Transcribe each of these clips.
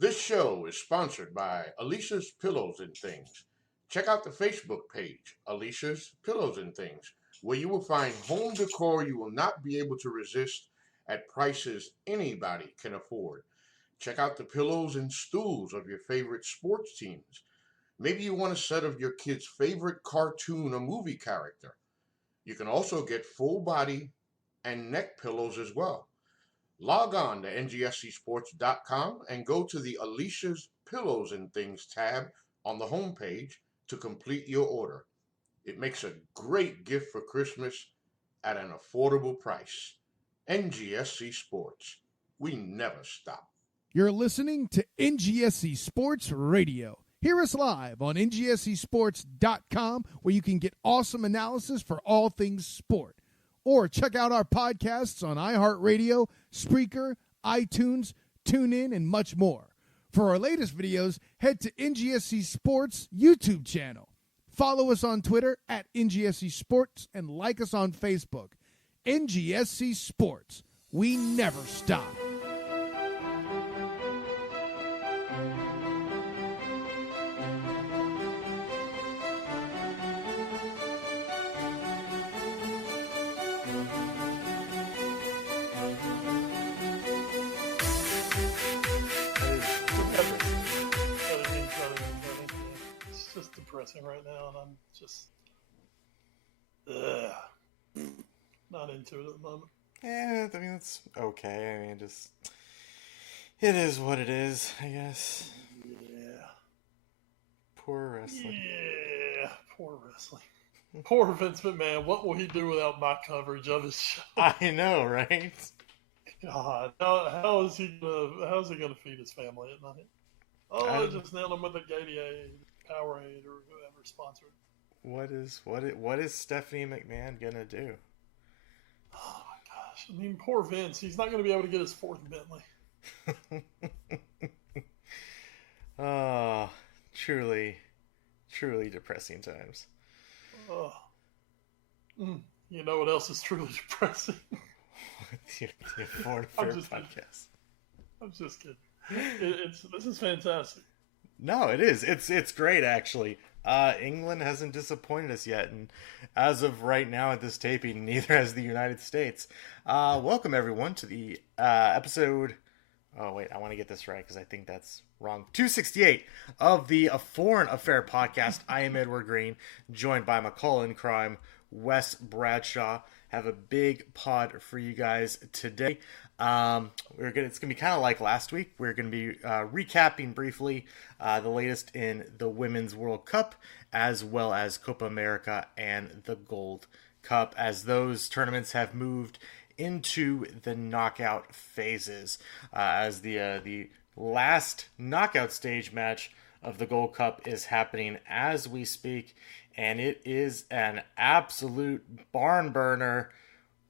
This show is sponsored by Alicia's Pillows and Things. Check out the Facebook page, Alicia's Pillows and Things, where you will find home decor you will not be able to resist at prices anybody can afford. Check out the pillows and stools of your favorite sports teams. Maybe you want a set of your kid's favorite cartoon or movie character. You can also get full body and neck pillows as well. Log on to ngscsports.com and go to the Alicia's Pillows and Things tab on the homepage to complete your order. It makes a great gift for Christmas at an affordable price. NGSC Sports. We never stop. You're listening to NGSC Sports Radio. Hear us live on ngscsports.com, where you can get awesome analysis for all things sport. Or check out our podcasts on iHeartRadio, Spreaker, iTunes, TuneIn, and much more. For our latest videos, head to NGSC Sports YouTube channel. Follow us on Twitter at NGSC Sports and like us on Facebook. NGSC Sports. We never stop. It's just depressing right now, and I'm just not into it at the moment. Yeah, I mean, it's okay. I mean, just it is what it is, I guess. Yeah. Poor wrestling. Yeah, poor wrestling. Poor Vince McMahon. What will he do without my coverage of his show? I know, right? God, how is he gonna feed his family at night? Oh, they just nailed him with a Gatorade, Powerade, or whoever sponsored. What is Stephanie McMahon gonna do? Oh my gosh! I mean, poor Vince. He's not gonna be able to get his fourth Bentley. Oh, truly depressing times. Oh. You know what else is truly depressing? the Foreign Affair podcast. I'm just kidding. This is fantastic. No, it is. It's great, actually. England hasn't disappointed us yet, and as of right now at this taping, neither has the United States. Welcome, everyone, to the episode... Oh, wait, I want to get this right because I think that's wrong. 268 of the Foreign Affair podcast. I am Edward Green, joined by my call-in crime, Wes Bradshaw. Have a big pod for you guys today. It's gonna be kind of like last week. We're gonna be recapping briefly the latest in the Women's World Cup, as well as Copa America and the Gold Cup, as those tournaments have moved into the knockout phases. As the last knockout stage match of the Gold Cup is happening as we speak, and it is an absolute barn burner.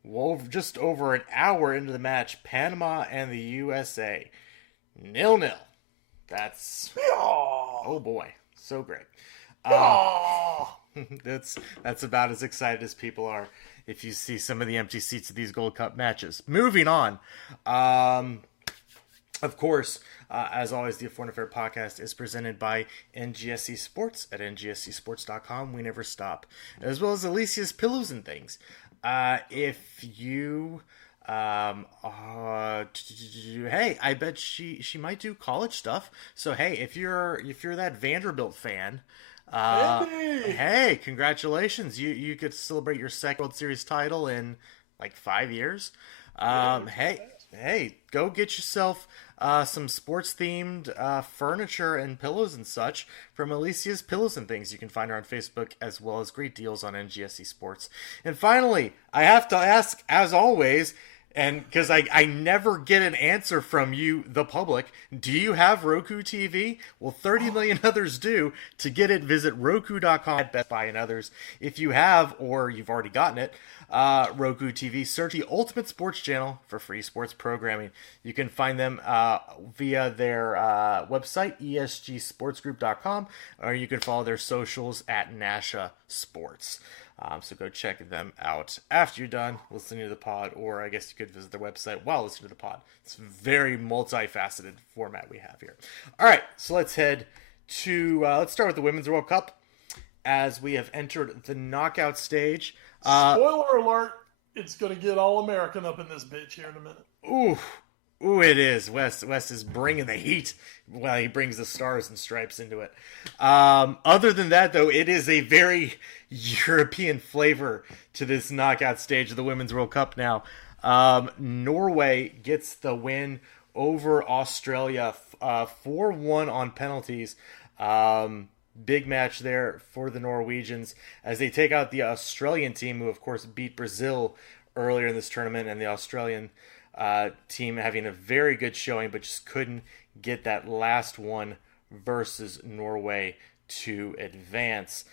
Well, just over an hour into the match, Panama and the USA 0-0. That's oh boy, so great. That's about as excited as people are if you see some of the empty seats of these Gold Cup matches. Moving on. Of course, as always, the Foreign Affair podcast is presented by NGSC Sports at ngscsports.com. We never stop. As well as Alicia's Pillows and Things. If you... hey, I bet she might do college stuff. So, hey, if you're that Vanderbilt fan... hey, congratulations. You could celebrate your second World Series title in like 5 years. Hey, go get yourself some sports-themed furniture and pillows and such from Alicia's Pillows and Things. You can find her on Facebook, as well as great deals on NGSC Sports. And finally, I have to ask, as always, and because I never get an answer from you, the public, do you have Roku TV? Well, 30 million others do. To get it, visit Roku.com at Best Buy and others. If you have, or you've already gotten it, Roku TV, search the Ultimate Sports Channel for free sports programming. You can find them via their website, esgsportsgroup.com, or you can follow their socials at Nasha Sports. So go check them out after you're done listening to the pod, or I guess you could visit their website while listening to the pod. It's a very multifaceted format we have here. All right, so let's head to, let's start with the Women's World Cup as we have entered the knockout stage. Spoiler alert, it's going to get All-American up in this bitch here in a minute. Ooh, it is. West is bringing the heat. Well, he brings the stars and stripes into it. Other than that, though, it is a very European flavor to this knockout stage of the Women's World Cup now. Norway gets the win over Australia 4-1 on penalties. Big match there for the Norwegians as they take out the Australian team, who, of course, beat Brazil earlier in this tournament, and the Australian team having a very good showing, but just couldn't get that last one versus Norway to advance.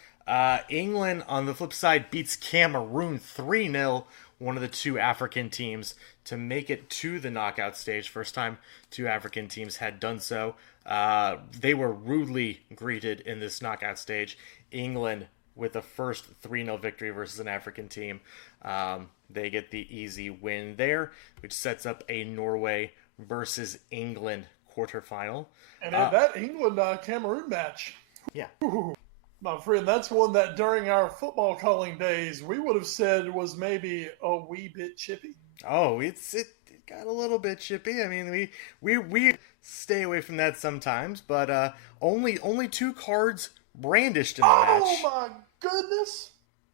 England, on the flip side, beats Cameroon 3-0, one of the two African teams, to make it to the knockout stage. First time two African teams had done so. They were rudely greeted in this knockout stage. England with the first 3-0 victory versus an African team. They get the easy win there, which sets up a Norway versus England quarterfinal. And in that England-Cameroon match, yeah, my friend, that's one that during our football calling days, we would have said was maybe a wee bit chippy. Oh, it got a little bit chippy. I mean, we stay away from that sometimes, but only 2 cards brandished in the match. Oh my goodness!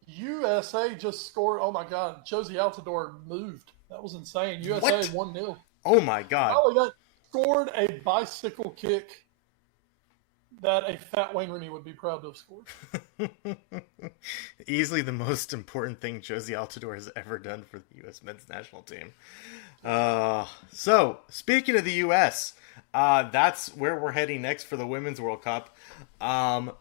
USA just scored. Oh my God, Josie Altidore moved. That was insane. USA 1-0. Oh my God! Oh, that scored a bicycle kick that a fat Wayne Rooney would be proud to have scored. Easily the most important thing Josie Altidore has ever done for the U.S. men's national team. So, speaking of the U.S., that's where we're heading next for the Women's World Cup.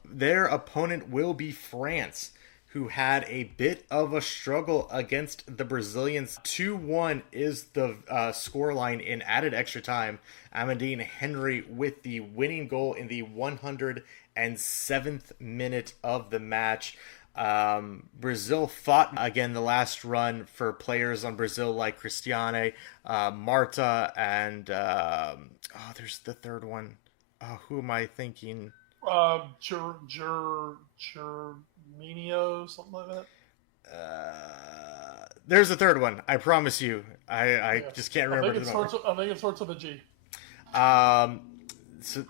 Their opponent will be France, who had a bit of a struggle against the Brazilians. 2-1 is the scoreline in added extra time. Amandine Henry with the winning goal in the 107th minute of the match. Brazil fought again the last run for players on Brazil like Cristiane, Marta, and there's the third one. Who am I thinking? Germinio, something like that. There's a third one. I promise you. I just can't remember. I think it starts with a G. So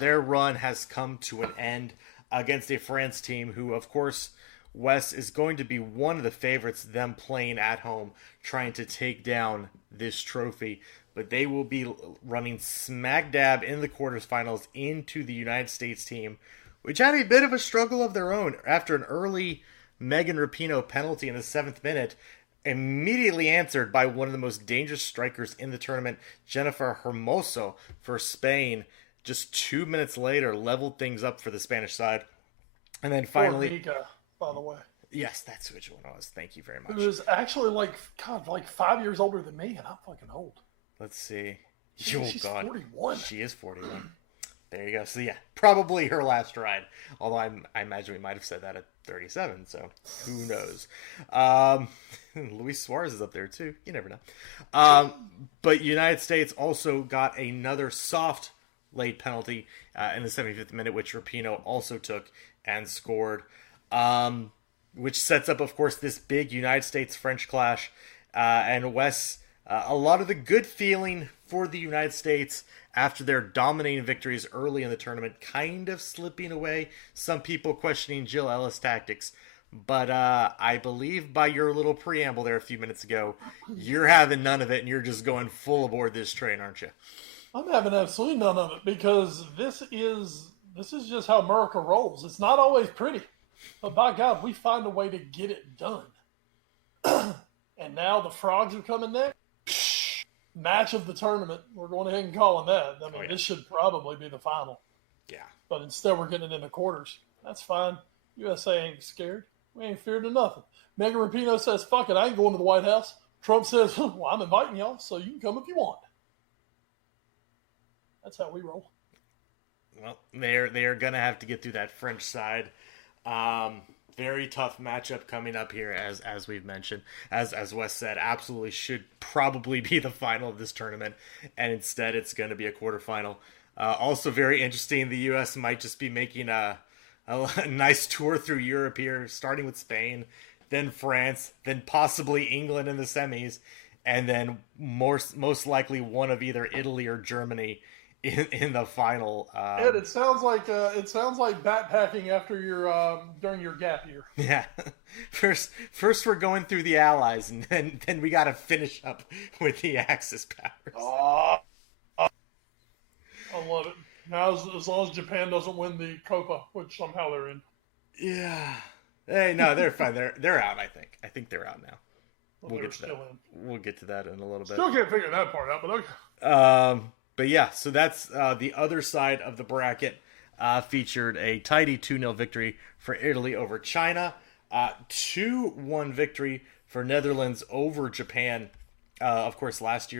their run has come to an end against a France team who, of course, Wes is going to be one of the favorites, them playing at home, trying to take down this trophy. But they will be running smack dab in the quarterfinals into the United States team, which had a bit of a struggle of their own after an early Megan Rapinoe penalty in the 7th minute, immediately answered by one of the most dangerous strikers in the tournament, Jennifer Hermoso for Spain. Just 2 minutes later, leveled things up for the Spanish side. And then finally... Mika, by the way. Yes, that's which one it was. Thank you very much. Who is actually like 5 years older than me, and I'm fucking old. Let's see. She's 41. She is 41. There you go. So yeah, probably her last ride. Although I imagine we might have said that at 37, so who knows. Luis Suarez is up there too. You never know. But United States also got another soft late penalty in the 75th minute, which Rapinoe also took and scored. Which sets up, of course, this big United States-French clash. And Wes, a lot of the good feeling for the United States after their dominating victories early in the tournament kind of slipping away. Some people questioning Jill Ellis' tactics. But I believe by your little preamble there a few minutes ago, you're having none of it and you're just going full aboard this train, aren't you? I'm having absolutely none of it because this is just how America rolls. It's not always pretty. But by God, we find a way to get it done. And now the Frogs are coming next. Match of the tournament. We're going ahead and calling that. I mean, This should probably be the final. Yeah. But instead, we're getting it in the quarters. That's fine. USA ain't scared. We ain't feared of nothing. Megan Rapinoe says, fuck it, I ain't going to the White House. Trump says, well, I'm inviting y'all, so you can come if you want. That's how we roll. Well, they are going to have to get through that French side. very tough matchup coming up here, as we've mentioned. As Wes said, absolutely should probably be the final of this tournament, and instead it's going to be a quarterfinal. Also very interesting, the U.S. might just be making a nice tour through Europe here, starting with Spain, then France, then possibly England in the semis, and then most likely one of either Italy or Germany in the final. Ed, it sounds like backpacking after your during your gap year. Yeah, first we're going through the Allies, and then we got to finish up with the Axis powers. Oh, I love it. Now, as long as Japan doesn't win the Copa, which somehow they're in. Yeah. Hey, no, they're fine. They're out. I think they're out now. Well, We'll get to that. in. We'll get to that in a little bit. Still can't figure that part out, but okay. But yeah, so that's the other side of the bracket. Featured a tidy 2-0 victory for Italy over China. 2-1 victory for Netherlands over Japan. Of course, last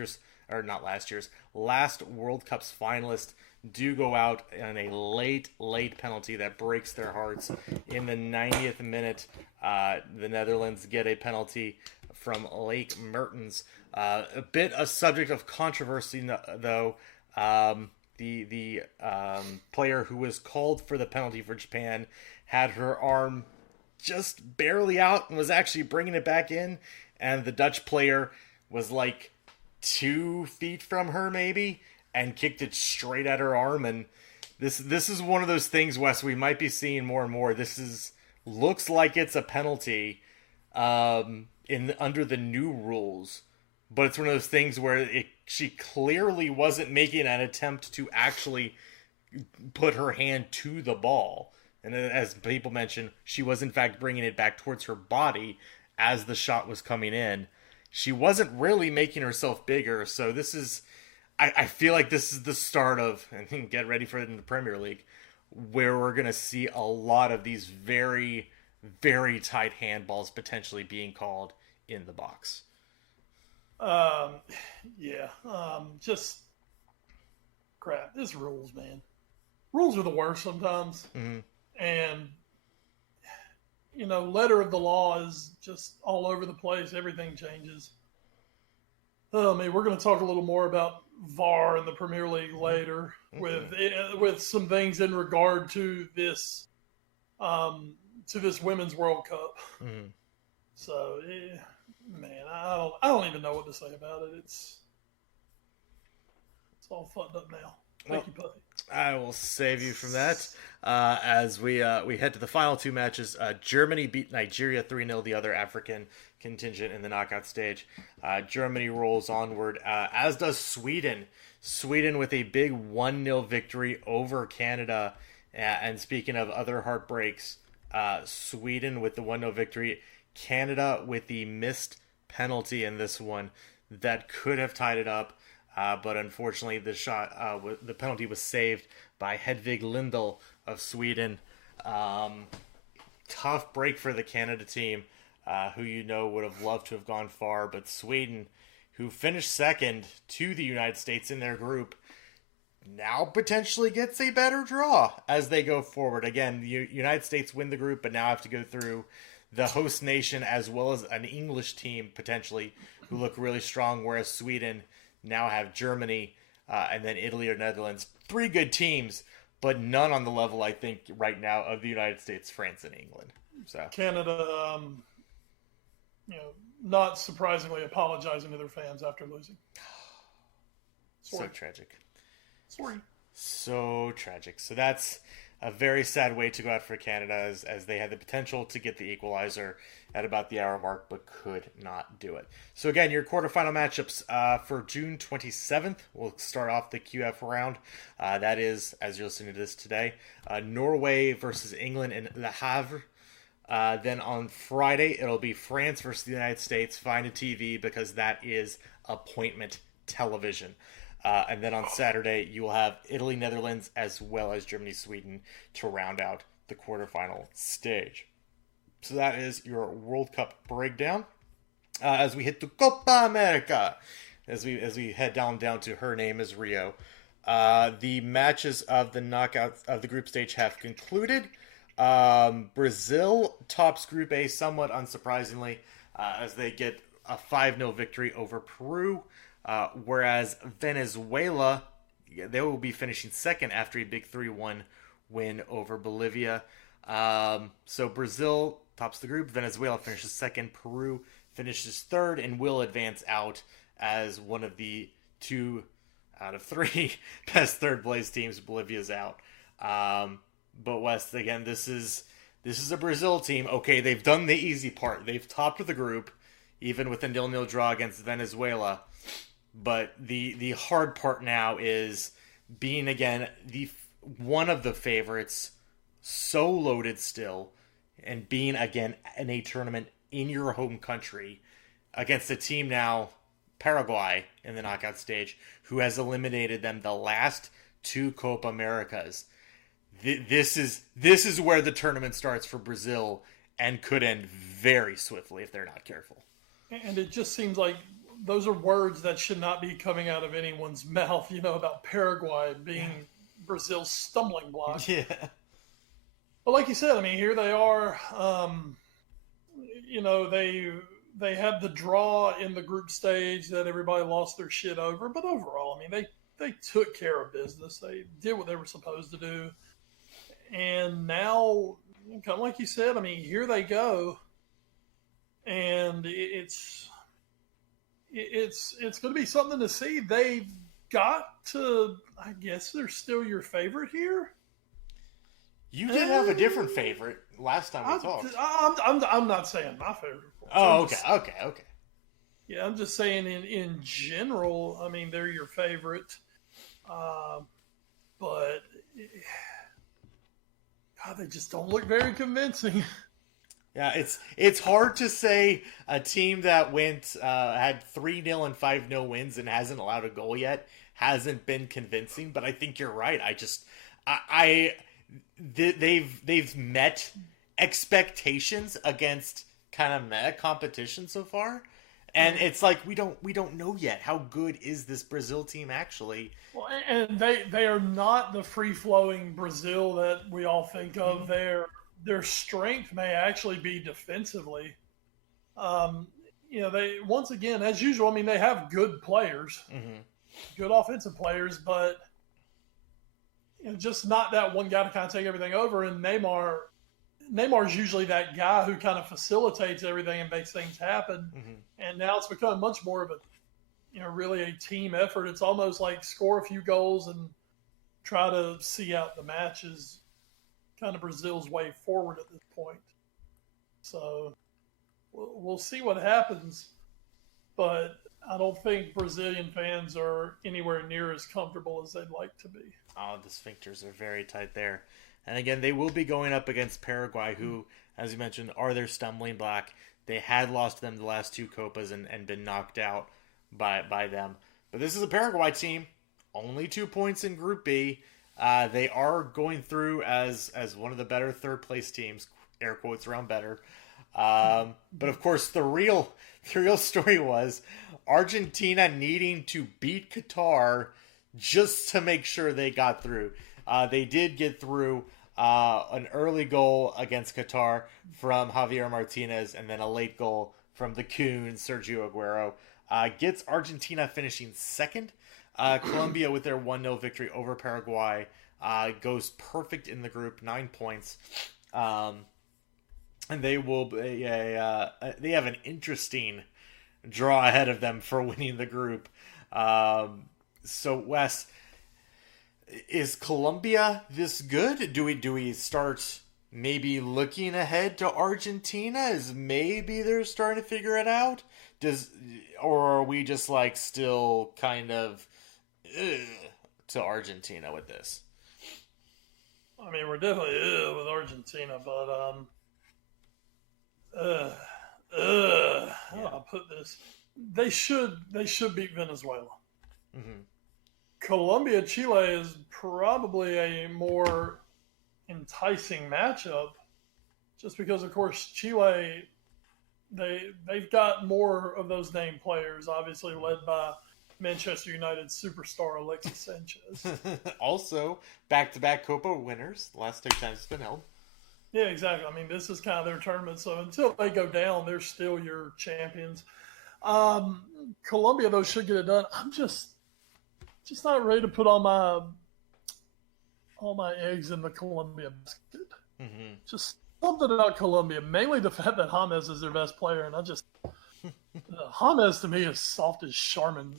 World Cup's finalists do go out on a late penalty that breaks their hearts. In the 90th minute, the Netherlands get a penalty from Lake Mertens. A bit a subject of controversy, though. The player who was called for the penalty for Japan had her arm just barely out and was actually bringing it back in, and the Dutch player was like 2 feet from her maybe and kicked it straight at her arm. And this is one of those things, Wes, we might be seeing more and more. Looks like it's a penalty under the new rules, but it's one of those things where she clearly wasn't making an attempt to actually put her hand to the ball. And as people mentioned, she was in fact bringing it back towards her body as the shot was coming in. She wasn't really making herself bigger. So I feel like this is the start of, and get ready for it in the Premier League, where we're going to see a lot of these very, very tight handballs potentially being called in the box. Just crap. This rules, man. Rules are the worst sometimes. Mm-hmm. And, letter of the law is just all over the place. Everything changes. We're going to talk a little more about VAR in the Premier League later with some things in regard to this Women's World Cup. Mm-hmm. So, man, I don't even know what to say about it. It's all fucked up now. Thank you, Puffy. I will save you from that. As we head to the final 2 matches, Germany beat Nigeria 3-0, the other African contingent in the knockout stage. Germany rolls onward, as does Sweden. Sweden with a big 1-0 victory over Canada. And speaking of other heartbreaks, Sweden with the 1-0 victory, Canada with the missed penalty in this one that could have tied it up. But unfortunately, the penalty was saved by Hedvig Lindell of Sweden. Tough break for the Canada team, who would have loved to have gone far. But Sweden, who finished second to the United States in their group, now potentially gets a better draw as they go forward. Again, the United States win the group, but now have to go through the host nation as well as an English team, potentially, who look really strong, whereas Sweden now have Germany, and then Italy or Netherlands. 3 good teams, but none on the level, I think, right now of the United States, France, and England. So Canada, not surprisingly apologizing to their fans after losing. So tragic. Sorry. So tragic. So that's a very sad way to go out for Canada, as they had the potential to get the equalizer at about the hour mark, but could not do it. So again, your quarterfinal matchups for June 27th. We'll start off the QF round. That is, as you're listening to this today, Norway versus England in Le Havre. Then on Friday, it'll be France versus the United States. Find a TV because that is appointment television. And then on Saturday, you will have Italy, Netherlands, as well as Germany, Sweden to round out the quarterfinal stage. So that is your World Cup breakdown. As we hit to Copa America, as we head down to Her Name is Rio, the matches of the knockout of the group stage have concluded. Brazil tops Group A somewhat unsurprisingly, as they get a 5-0 victory over Peru, whereas Venezuela, they will be finishing second after a big 3-1 win over Bolivia. So Brazil tops the group, Venezuela finishes second, Peru finishes third, and will advance out as one of the 2 out of 3 best third place teams. Bolivia's out. But West, again, this is a Brazil team. Okay, they've done the easy part. They've topped the group, even with a 0-0 draw against Venezuela. But the hard part now is being, again, one of the favorites, so loaded still, and being, again, in a tournament in your home country against a team now, Paraguay, in the knockout stage, who has eliminated them the last 2 Copa Americas. This is where the tournament starts for Brazil and could end very swiftly if they're not careful. And it just seems like those are words that should not be coming out of anyone's mouth, about Paraguay being Brazil's stumbling block. Yeah. But like you said, here they are. They had the draw in the group stage that everybody lost their shit over. But overall, they took care of business. They did what they were supposed to do. And now, kind of like you said, here they go. And it's going to be something to see. They've got to, I guess they're still your favorite here. You did have a different favorite last time we talked. I'm not saying my favorite. Oh, okay. Yeah, I'm just saying in general, they're your favorite. But God, they just don't look very convincing. Yeah, it's hard to say a team that had 3-0 and 5-0 wins and hasn't allowed a goal yet hasn't been convincing. But I think you're right. They've met expectations against kind of meh competition so far, and it's like we don't know yet how good is this Brazil team actually. Well, and they are not the free flowing Brazil that we all think of. Mm-hmm. Their strength may actually be defensively. They once again, as usual, they have good players, mm-hmm. good offensive players, but just not that one guy to kind of take everything over. And Neymar's usually that guy who kind of facilitates everything and makes things happen. Mm-hmm. And now it's become much more of a, really a team effort. It's almost like score a few goals and try to see out the matches. Kind of Brazil's way forward at this point. So we'll see what happens. But I don't think Brazilian fans are anywhere near as comfortable as they'd like to be. Oh, the sphincters are very tight there. And again, they will be going up against Paraguay, who, as you mentioned, are their stumbling block. They had lost to them the last 2 Copas and been knocked out by them. But this is a Paraguay team. Only 2 points in Group B. They are going through as one of the better third place teams, air quotes around better. But of course, the real story was Argentina needing to beat Qatar just to make sure they got through. They did get through an early goal against Qatar from Javier Martinez, and then a late goal from the Coon, Sergio Aguero. Gets Argentina finishing second. Colombia, with their 1-0 victory over Paraguay, goes perfect in the group, 9 points. And they have an interesting draw ahead of them for winning the group. So, Wes, is Colombia this good? Do we start maybe looking ahead to Argentina? Is maybe they're starting to figure it out? Or are we just still kind of to Argentina with this? We're definitely with Argentina, but I'll put this: they should beat Venezuela. Mm-hmm. Colombia Chile is probably a more enticing matchup, just because, of course, Chile they've got more of those named players, obviously led by Manchester United superstar Alexis Sanchez. Also, back-to-back Copa winners, the last 2 times it's been held. Yeah, exactly. I mean, this is kind of their tournament, so until they go down, they're still your champions. Colombia though should get it done. I'm just not ready to put all my eggs in the Colombia basket. Mm-hmm. Just something about Colombia, mainly the fact that James is their best player, and James to me is soft as Charmin,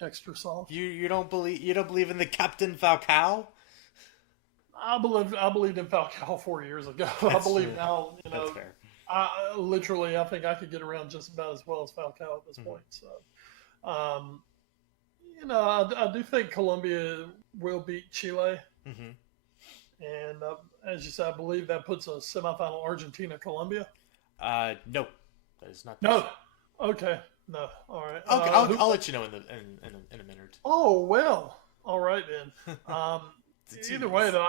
extra soft. You don't believe in the Captain Falcao? I believed in Falcao 4 years ago. I believe now, That's fair. I think I could get around just about as well as Falcao at this point. So, I do think Colombia will beat Chile. Mm-hmm. And as you said, I believe that puts a semifinal Argentina-Colombia. No, that is not. No. Okay. No. All right. Okay, I'll let you know in a minute or two. Oh well. All right then. Either way, though,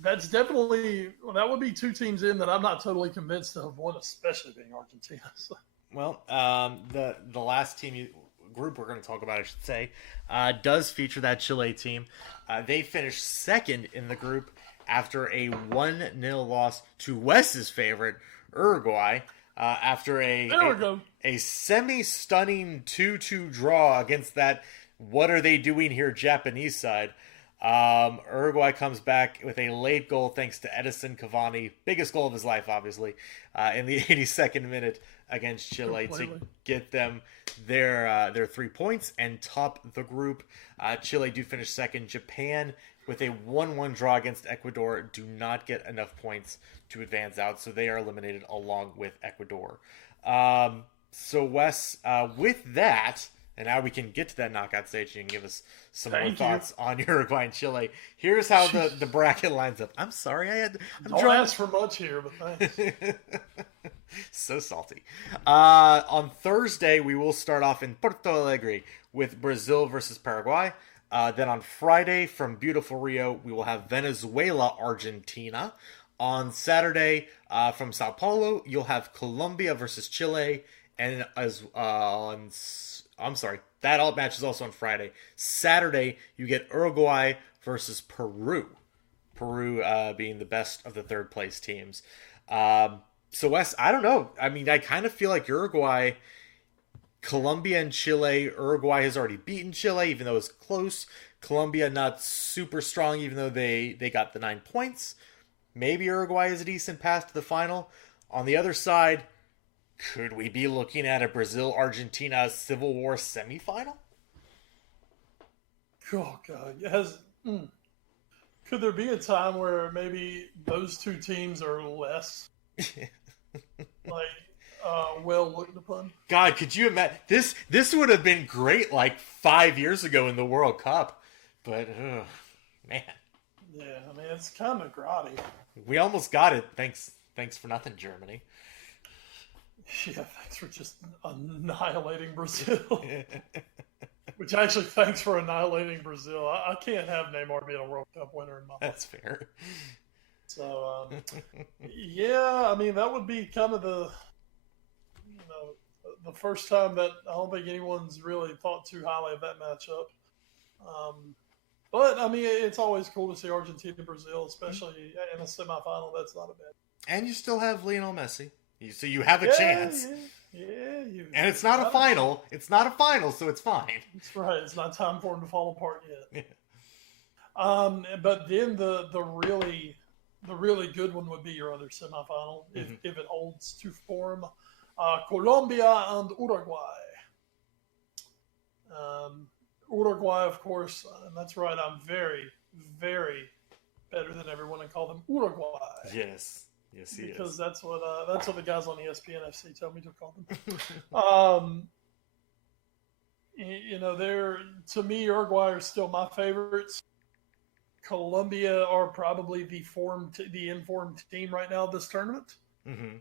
that's definitely that would be two teams in that I'm not totally convinced of, one especially being Argentina. So. Well, the last group we're going to talk about, I should say, does feature that Chile team. They finished second in the group after a 1-0 loss to Wes's favorite, Uruguay, after a semi-stunning 2-2 draw against that what are they doing here Japanese side. Uruguay comes back with a late goal thanks to Edison Cavani, biggest goal of his life, obviously, in the 82nd minute against Chile to get them their 3 points and top the group. Chile do finish second. Japan, with a 1-1 draw against Ecuador, do not get enough points to advance out, so they are eliminated along with Ecuador. So Wes, with that, and now we can get to that knockout stage and give us some more thoughts on Uruguay and Chile. Here's how the bracket lines up. I'm sorry, I'm don't ask for much here, but thanks. So salty. On Thursday, we will start off in Porto Alegre with Brazil versus Paraguay. Then on Friday, from beautiful Rio, we will have Venezuela, Argentina. On Saturday, from Sao Paulo, you'll have Colombia versus Chile, and that all match is also on Friday. Saturday, you get Uruguay versus Peru. Peru being the best of the third place teams. So Wes, I don't know. I mean, I kind of feel like Uruguay, Colombia, and Chile. Uruguay has already beaten Chile, even though it's close. Colombia not super strong, even though they got the 9 points. Maybe Uruguay is a decent path to the final. On the other side, could we be looking at a Brazil-Argentina Civil War semifinal? Oh, God. Yes. Could there be a time where maybe those two teams are less well looked upon? God, could you imagine? This would have been great like 5 years ago in the World Cup. But, man. Yeah, I mean, it's kind of grotty. We almost got it. Thanks for nothing, Germany. Yeah, thanks for just annihilating Brazil. Which actually, thanks for annihilating Brazil. I can't have Neymar being a World Cup winner in my life. That's fair. So, yeah, I mean, that would be kind of the first time that I don't think anyone's really thought too highly of that matchup. But, I mean, it's always cool to see Argentina and Brazil, especially in a semifinal. That's not a bad. And you still have Lionel Messi. So you have a chance. Yeah, and it's not a final. It's not a final, so it's fine. That's right. It's not time for him to fall apart yet. Yeah. But then the really good one would be your other semifinal, if it holds to form. Colombia and Uruguay. Uruguay, of course, and that's right. I'm very, very better than everyone and call them Uruguay. Yes, he because is. Because that's what the guys on ESPN FC tell me to call them. To me, Uruguay are still my favorites. Colombia are probably the informed team right now of this tournament. Mm-hmm.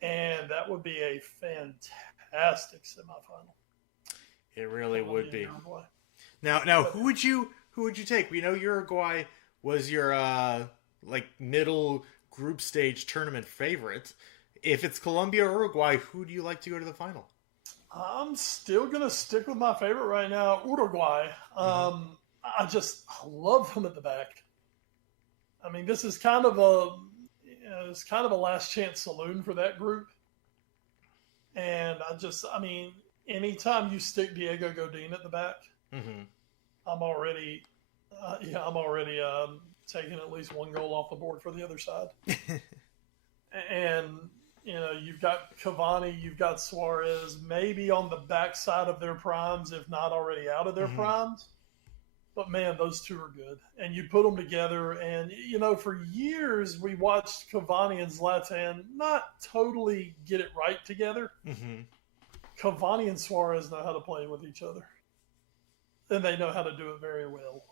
And that would be a fantastic semifinal. It really would be. Now, who would you take? We know Uruguay was your middle group stage tournament favorite. If it's Colombia or Uruguay, who do you like to go to the final? I'm still gonna stick with my favorite right now, Uruguay. I love them at the back. I mean, this is kind of it's kind of a last chance saloon for that group. And anytime you stick Diego Godin at the back, I'm already taking at least one goal off the board for the other side. And you've got Cavani, you've got Suarez, maybe on the backside of their primes, if not already out of their primes. But man, those two are good. And you put them together, and for years we watched Cavani and Zlatan not totally get it right together. Cavani and Suarez know how to play with each other, and they know how to do it very well.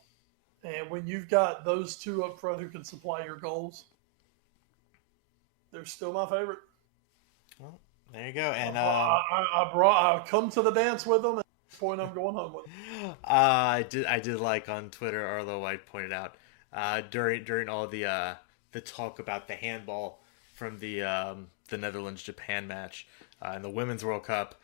And when you've got those two up front who can supply your goals, they're still my favorite. Well, there you go. And I come to the dance with them. Point I'm going home with. I did like on Twitter, Arlo White pointed out during all the talk about the handball from the Netherlands Japan match in the Women's World Cup.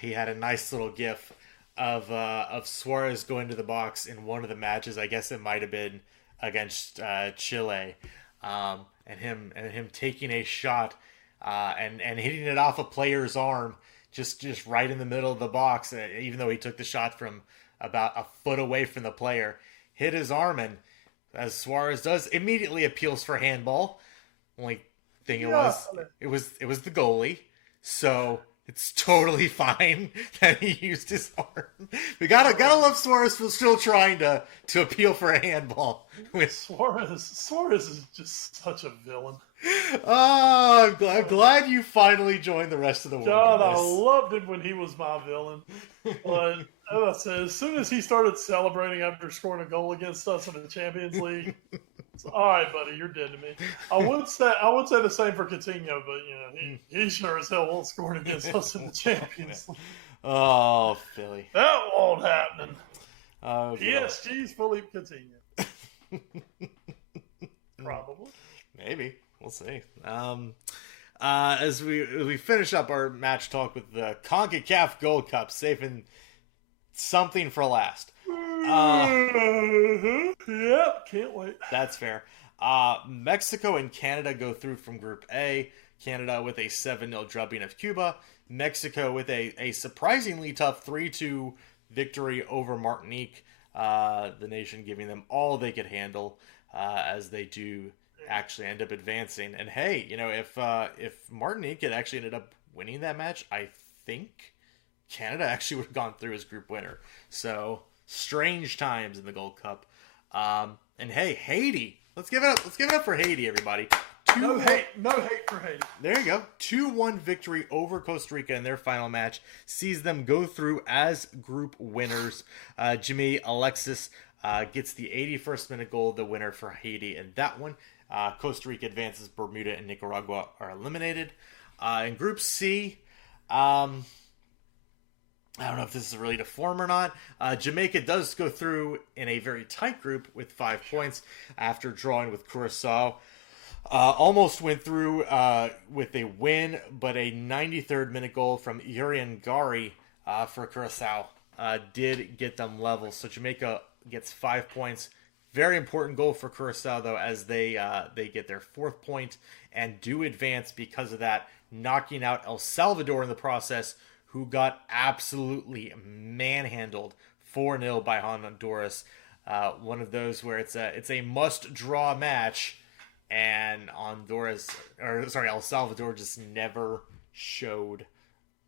He had a nice little gif of Suarez going to the box in one of the matches. I guess it might have been against Chile, and him taking a shot and hitting it off a player's arm. Just right in the middle of the box, even though he took the shot from about a foot away from the player, hit his arm, and as Suarez does, immediately appeals for handball. Only thing it was the goalie, so it's totally fine that he used his arm. We gotta love Suarez for still trying to appeal for a handball. Suarez is just such a villain. Oh, I'm glad you finally joined the rest of the world. God, I loved him when he was my villain. But as I said, as soon as he started celebrating after scoring a goal against us in the Champions League, it's, all right, buddy, you're dead to me. I would say the same for Coutinho, but he sure as hell won't score against us in the Champions League. Oh, Philly, that won't happen. PSG's Philippe Coutinho. Probably. Maybe. We'll see. As we finish up our match talk with the CONCACAF Gold Cup, saving something for last. Yep, can't wait. That's fair. Mexico and Canada go through from Group A. Canada with a 7-0 drubbing of Cuba. Mexico with a surprisingly tough 3-2 victory over Martinique. The nation giving them all they could handle as they do actually end up advancing. And hey, if Martinique had actually ended up winning that match, I think Canada actually would have gone through as group winner. So strange times in the Gold Cup. And hey, Haiti, let's give it up for Haiti, everybody. No hate for Haiti. There you go. 2-1 victory over Costa Rica in their final match sees them go through as group winners. Jimmy Alexis gets the 81st minute goal, the winner for Haiti in that one. Costa Rica advances. Bermuda and Nicaragua are eliminated. In Group C, I don't know if this is really to form or not. Jamaica does go through in a very tight group with 5 points after drawing with Curacao. Almost went through with a win, but a 93rd minute goal from Urian Gari for Curacao did get them level. So Jamaica gets 5 points. Very important goal for Curacao, though, as they get their 4th point and do advance because of that, knocking out El Salvador in the process, who got absolutely manhandled 4-0 by Honduras. One of those where it's a must-draw match, and El Salvador just never showed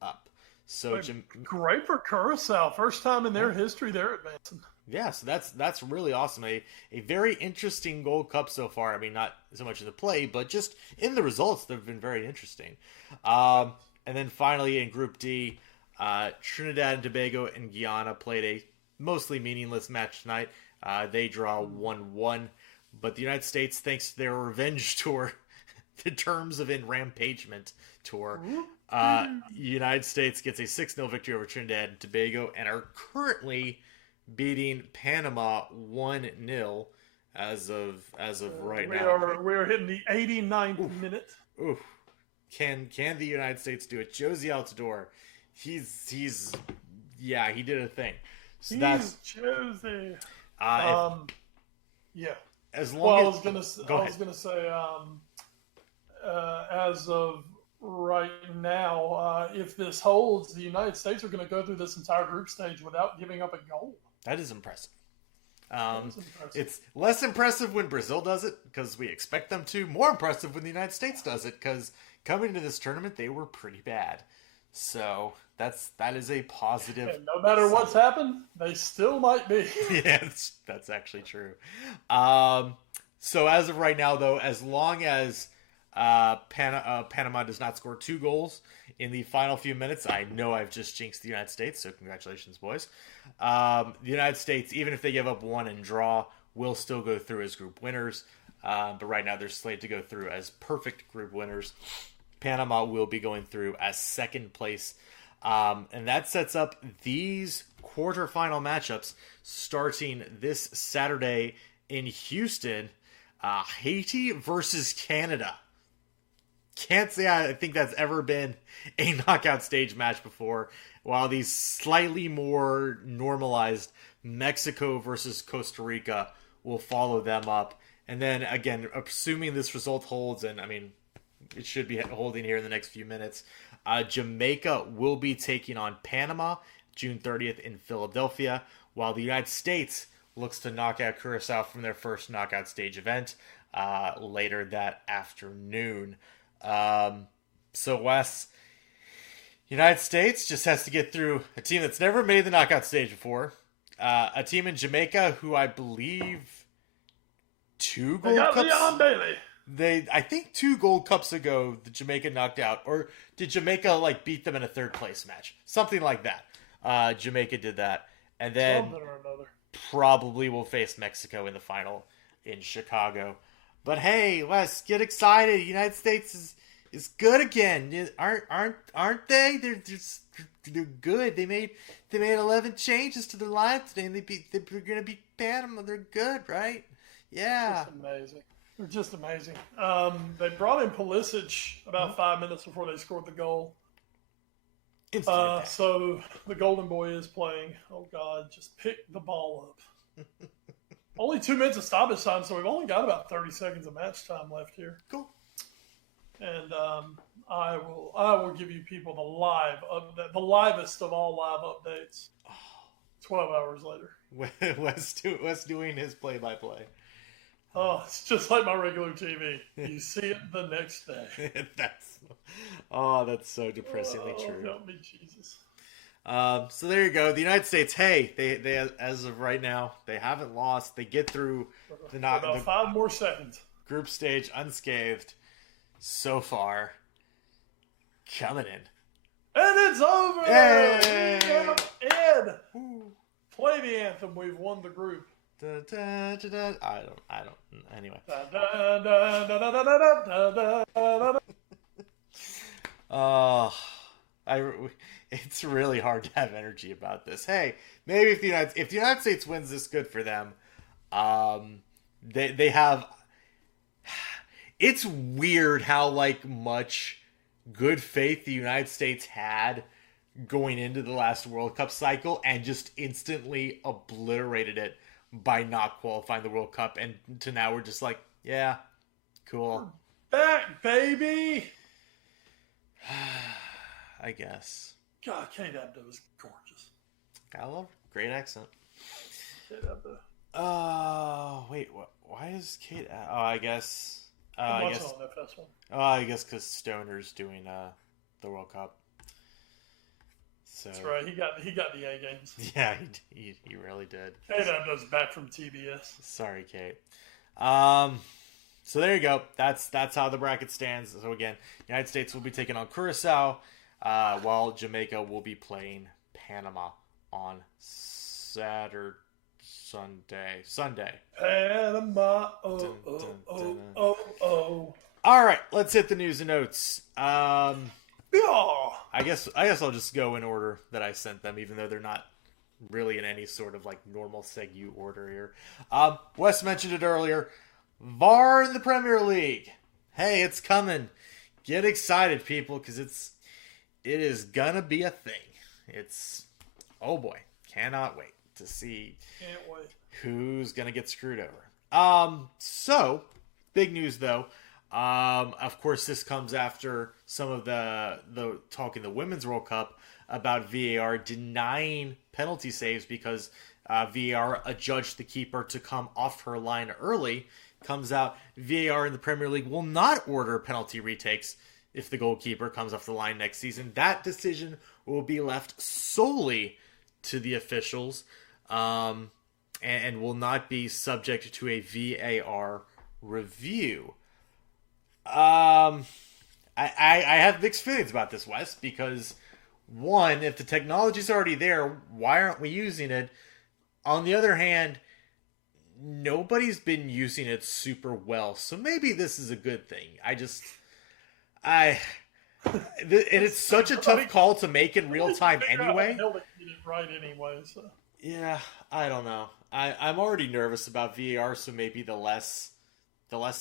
up. So great for Curacao, first time in their history they're advancing. Yeah, so that's really awesome. A very interesting Gold Cup so far. I mean, not so much in the play, but just in the results, they've been very interesting. And then finally in Group D, Trinidad and Tobago and Guyana played a mostly meaningless match tonight. They draw 1-1, but the United States, thanks to their revenge tour, the terms of enrampagement tour, United States gets a 6-0 victory over Trinidad and Tobago and are currently beating Panama 1-0 as of right now. We are hitting the 89th minute. Oof. Can the United States do it? Josie Altidore, he did a thing. So that's Josie. Yeah. As long well, as I was gonna say as of right now, if this holds, the United States are going to go through this entire group stage without giving up a goal. That is impressive. Impressive. It's less impressive when Brazil does it because we expect them to. More impressive when the United States does it because coming into this tournament they were pretty bad. So that is a positive. And no matter what's happened, they still might be. Yeah, that's actually true. So as of right now, though, as long as Panama does not score 2 goals in the final few minutes, I know I've just jinxed the United States, so congratulations, boys. The United States, even if they give up 1 and draw, will still go through as group winners. But right now they're slated to go through as perfect group winners. Panama will be going through as second place. And that sets up these quarterfinal matchups starting this Saturday in Houston. Haiti versus Canada. Can't say I think that's ever been a knockout stage match before. While these slightly more normalized Mexico versus Costa Rica will follow them up. And then again, assuming this result holds, and I mean, it should be holding here in the next few minutes, Jamaica will be taking on Panama June 30th in Philadelphia, while the United States looks to knock out Curacao from their first knockout stage event later that afternoon. So Wes, United States just has to get through a team that's never made the knockout stage before, a team in Jamaica who I believe 2 gold cups. Leon Bailey. I think 2 gold cups ago, the Jamaica knocked out, or did Jamaica beat them in a 3rd place match? Something like that. Jamaica did that, and then Something or another. probably will face Mexico in the final in Chicago. But hey, Wes, get excited! United States is good again. Aren't they? They're good. They made 11 changes to their lineup today, and they're gonna beat Panama. They're good, right? Yeah. Just amazing. They're just amazing. They brought in Pulisic about 5 minutes before they scored the goal. So the Golden Boy is playing. Oh God, just pick the ball up. Only 2 minutes of stoppage time, so we've only got about 30 seconds of match time left here. Cool. And I will give you people the live update, the livest of all live updates. 12 hours later. Wes doing his play-by-play. Oh, it's just like my regular TV. You see it the next day. That's so depressingly true. Help me, Jesus. So there you go. The United States, hey, they as of right now, they haven't lost. They get through about 5 more seconds. Group stage unscathed so far. Coming in. And it's over! Hey! Ed! Play the anthem. We've won the group. Da, da, da, da. I don't. Anyway. It's really hard to have energy about this. Hey, maybe if the United States wins this, good for them. They have. It's weird how much good faith the United States had going into the last World Cup cycle and just instantly obliterated it by not qualifying the World Cup, and to now we're just yeah, cool. We're back, baby! I guess. God, Kate Abdo is gorgeous. I love her. Great accent. Kate Abdo. Wait, what? Why is Kate? I guess. I guess. On FS1. I guess because Stoner's doing the World Cup. So, that's right. He got the A games. Yeah, he really did. Kate Abdo's back from TBS. Sorry, Kate. So there you go. That's how the bracket stands. So again, United States will be taking on Curacao, while Jamaica will be playing Panama on Sunday. Panama. Oh. All right, let's hit the news and notes. Yeah. I guess I'll just go in order that I sent them, even though they're not really in any sort of normal Segu order here. Wes mentioned it earlier. VAR in the Premier League. Hey, it's coming. Get excited, people, because it is gonna be a thing. It's, oh boy, cannot wait to see. Can't wait. Who's gonna get screwed over. So big news though. Of course, this comes after some of the talk in the Women's World Cup about VAR denying penalty saves because VAR adjudged the keeper to come off her line early. Comes out, VAR in the Premier League will not order penalty retakes if the goalkeeper comes off the line next season. That decision will be left solely to the officials, and will not be subject to a VAR review. I have mixed feelings about this, Wes, because one, if the technology's already there, why aren't we using it? On the other hand, nobody's been using it super well, so maybe this is a good thing. And it's such a tough call to make in real time anyway. Hell, they did it right anyway. So. Yeah, I don't know. I'm already nervous about VAR, so maybe the less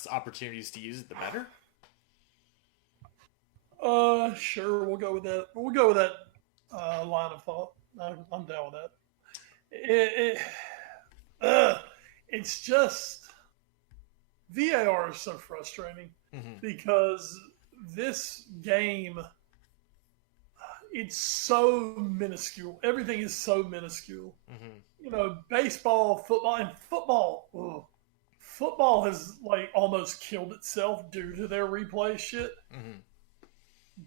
opportunities to use it, the better. Sure, we'll go with that. We'll go with that line of thought. I'm down with that. It's just VAR is so frustrating because this game, it's so minuscule. Everything is so minuscule. You know, baseball, football has like almost killed itself due to their replay shit.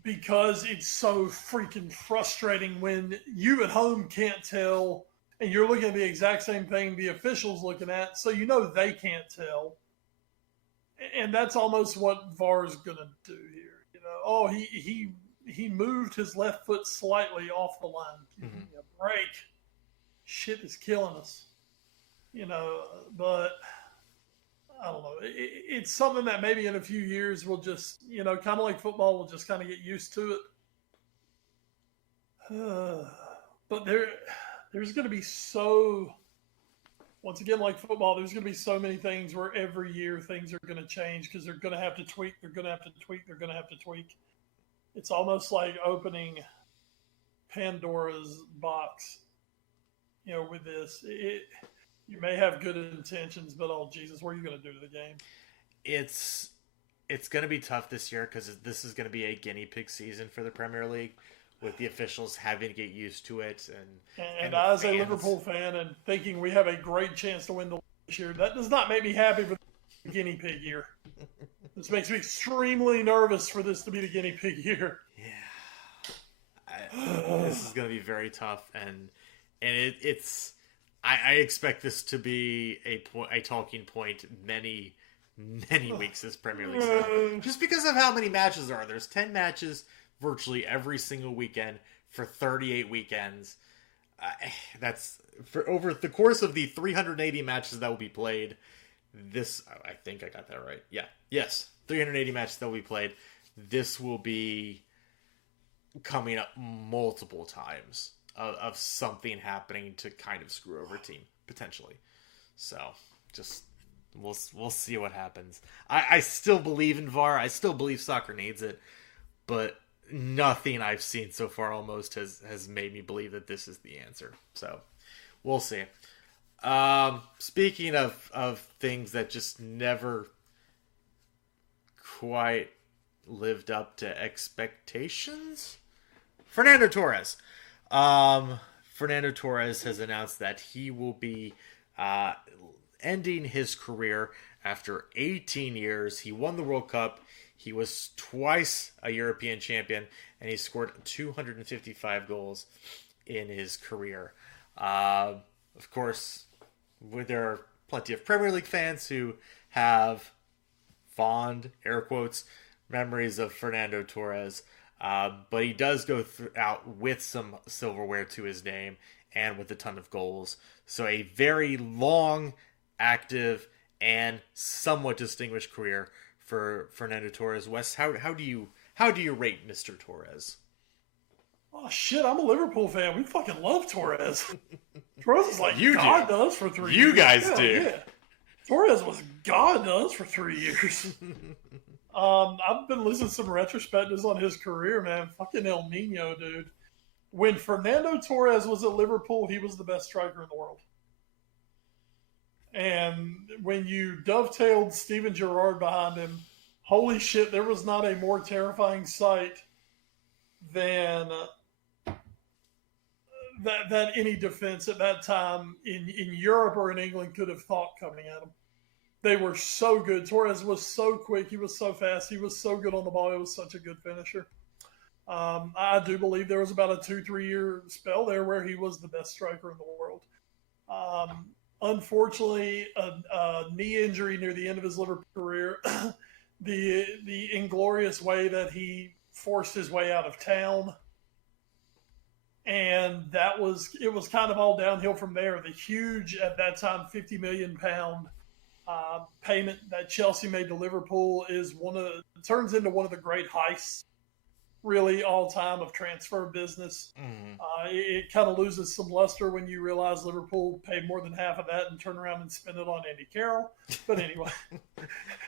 Because it's so freaking frustrating when you at home can't tell and you're looking at the exact same thing the official's looking at, so you know they can't tell. And that's almost what VAR is going to do here. You know, oh, he moved his left foot slightly off the line. Give me a break. Shit is killing us. You know, but I don't know. It's something that maybe in a few years we'll just, you know, kind of like football, we'll just kind of get used to it. But there's going to be once again, like football, there's going to be so many things where every year things are going to change because they're going to have to tweak. They're going to have to tweak. It's almost like opening Pandora's box, you know, with this. You may have good intentions, but oh Jesus, what are you going to do to the game? It's going to be tough this year because this is going to be a guinea pig season for the Premier League, with the officials having to get used to it. And as a Liverpool fan and thinking we have a great chance to win the league this year, that does not make me happy for the guinea pig year. This makes me extremely nervous for this to be the guinea pig year. Yeah, this is going to be very tough, and it's. I expect this to be a talking point many weeks this Premier League season. Just because of how many matches there are. There's 10 matches virtually every single weekend for 38 weekends. That's for over the course of the 380 matches that will be played. I think I got that right. Yeah. Yes. 380 matches that will be played. This will be coming up multiple times of something happening to kind of screw over a team, potentially. So, just we'll see what happens. I still believe in VAR. I still believe soccer needs it, but nothing I've seen so far almost has made me believe that this is the answer. So, we'll see. Speaking of things that just never quite lived up to expectations, Fernando Torres. Fernando Torres has announced that he will be ending his career after 18 years. He won the World Cup. He was twice a European champion, and he scored 255 goals in his career. Of course, there are plenty of Premier League fans who have fond, air quotes, memories of Fernando Torres. But he does go out with some silverware to his name and with a ton of goals. So a very long, active, and somewhat distinguished career for Fernando Torres. Wes, how do you rate Mr. Torres? Oh shit, I'm a Liverpool fan. We fucking love Torres. Torres is like you God do. does for 3 years. You guys do. Yeah. Torres was God does for 3 years. I've been listening to some retrospectives on his career, man. Fucking El Nino, dude. When Fernando Torres was at Liverpool, he was the best striker in the world. And when you dovetailed Steven Gerrard behind him, holy shit, there was not a more terrifying sight than that any defense at that time in Europe or in England could have thought coming at them. They were so good. Torres was so quick. He was so fast. He was so good on the ball. He was such a good finisher. I do believe there was about a 2-3 year spell there where he was the best striker in the world. Unfortunately, a knee injury near the end of his Liverpool career, the inglorious way that he forced his way out of town, and it was kind of all downhill from there. The huge, at that time, £50 million payment that Chelsea made to Liverpool turns into one of the great heists, really, all time of transfer business. It kind of loses some luster when you realize Liverpool paid more than half of that and turn around and spend it on Andy Carroll. But anyway,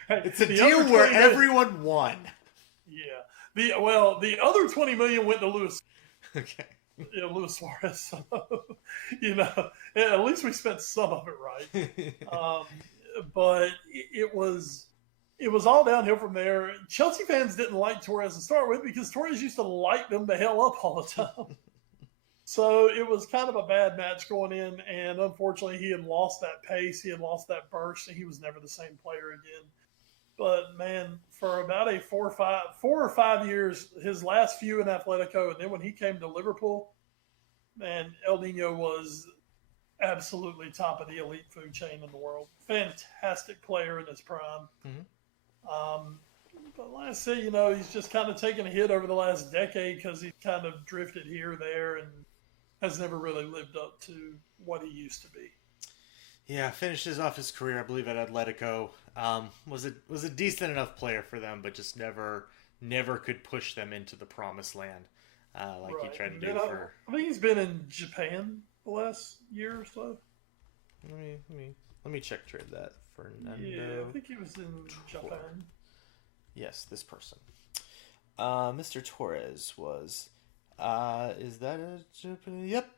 it's a deal where everyone won. Yeah. The other 20 million went to Luis. Okay. Yeah, Luis Suarez. At least we spent some of it right. But it was all downhill from there. Chelsea fans didn't like Torres to start with because Torres used to light them the hell up all the time. So it was kind of a bad match going in, and unfortunately he had lost that pace, he had lost that burst, and he was never the same player again. But man, for about 4 or 5 years, his last few in Atletico, and then when he came to Liverpool, man, El Nino was absolutely top of the elite food chain in the world. Fantastic player in his prime. But like I say, he's just kind of taken a hit over the last decade because he's kind of drifted here or there and has never really lived up to what he used to be. Yeah, finishes off his career, I believe, at Atletico. Was a decent enough player for them, but just never could push them into the promised land like he tried to do for. I think he's been in Japan the last year or so. Let me check trade that. Fernando. Yeah, I think he was in Japan. Yes, this person. Mr. Torres was. Is that a Japan? Yep.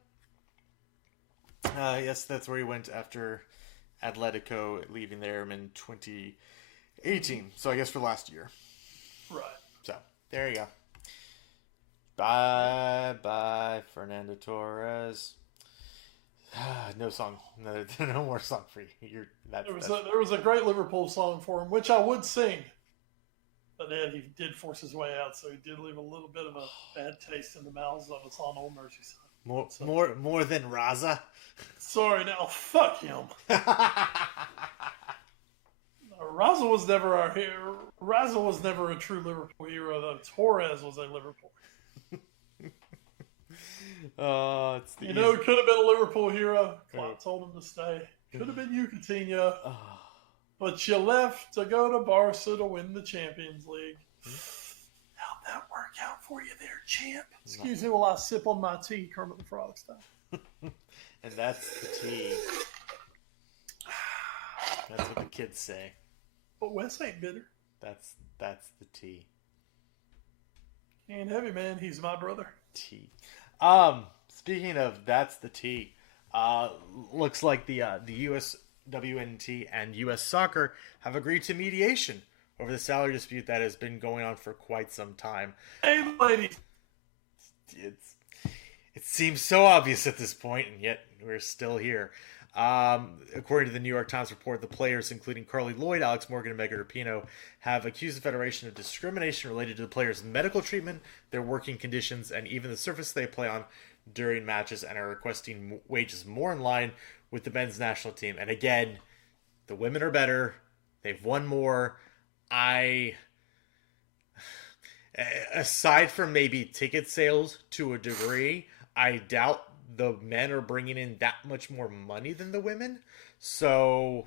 Yes, that's where he went after Atletico, leaving there in 2018. So I guess for last year. Right. So there you go. Bye, Fernando Torres. No song. No more song for you. There was a great Liverpool song for him, which I would sing. But then he did force his way out, so he did leave a little bit of a bad taste in the mouths of us on Old Merseyside. More than Raza. Sorry, now fuck him. Raza was never our hero. Raza was never a true Liverpool hero, though. Torres was a Liverpool. It's the it could have been a Liverpool hero. Klopp told him to stay. Could have been you, Coutinho. But you left to go to Barca to win the Champions League. How'd that work out for you there, champ? Excuse me while I sip on my tea, Kermit the Frog style. And that's the tea. That's what the kids say. But Wes ain't bitter. That's the tea. Ain't heavy, man. He's my brother. Tea. Speaking of that's the tea. Looks like the USWNT and US Soccer have agreed to mediation over the salary dispute that has been going on for quite some time. Hey, ladies. It seems so obvious at this point, and yet we're still here. According to the New York Times report, the players, including Carly Lloyd, Alex Morgan, and Megan Rapinoe, have accused the Federation of discrimination related to the players' medical treatment, their working conditions, and even the surface they play on during matches, and are requesting wages more in line with the men's national team. And again, the women are better. They've won more. Aside from maybe ticket sales to a degree, I doubt the men are bringing in that much more money than the women. So,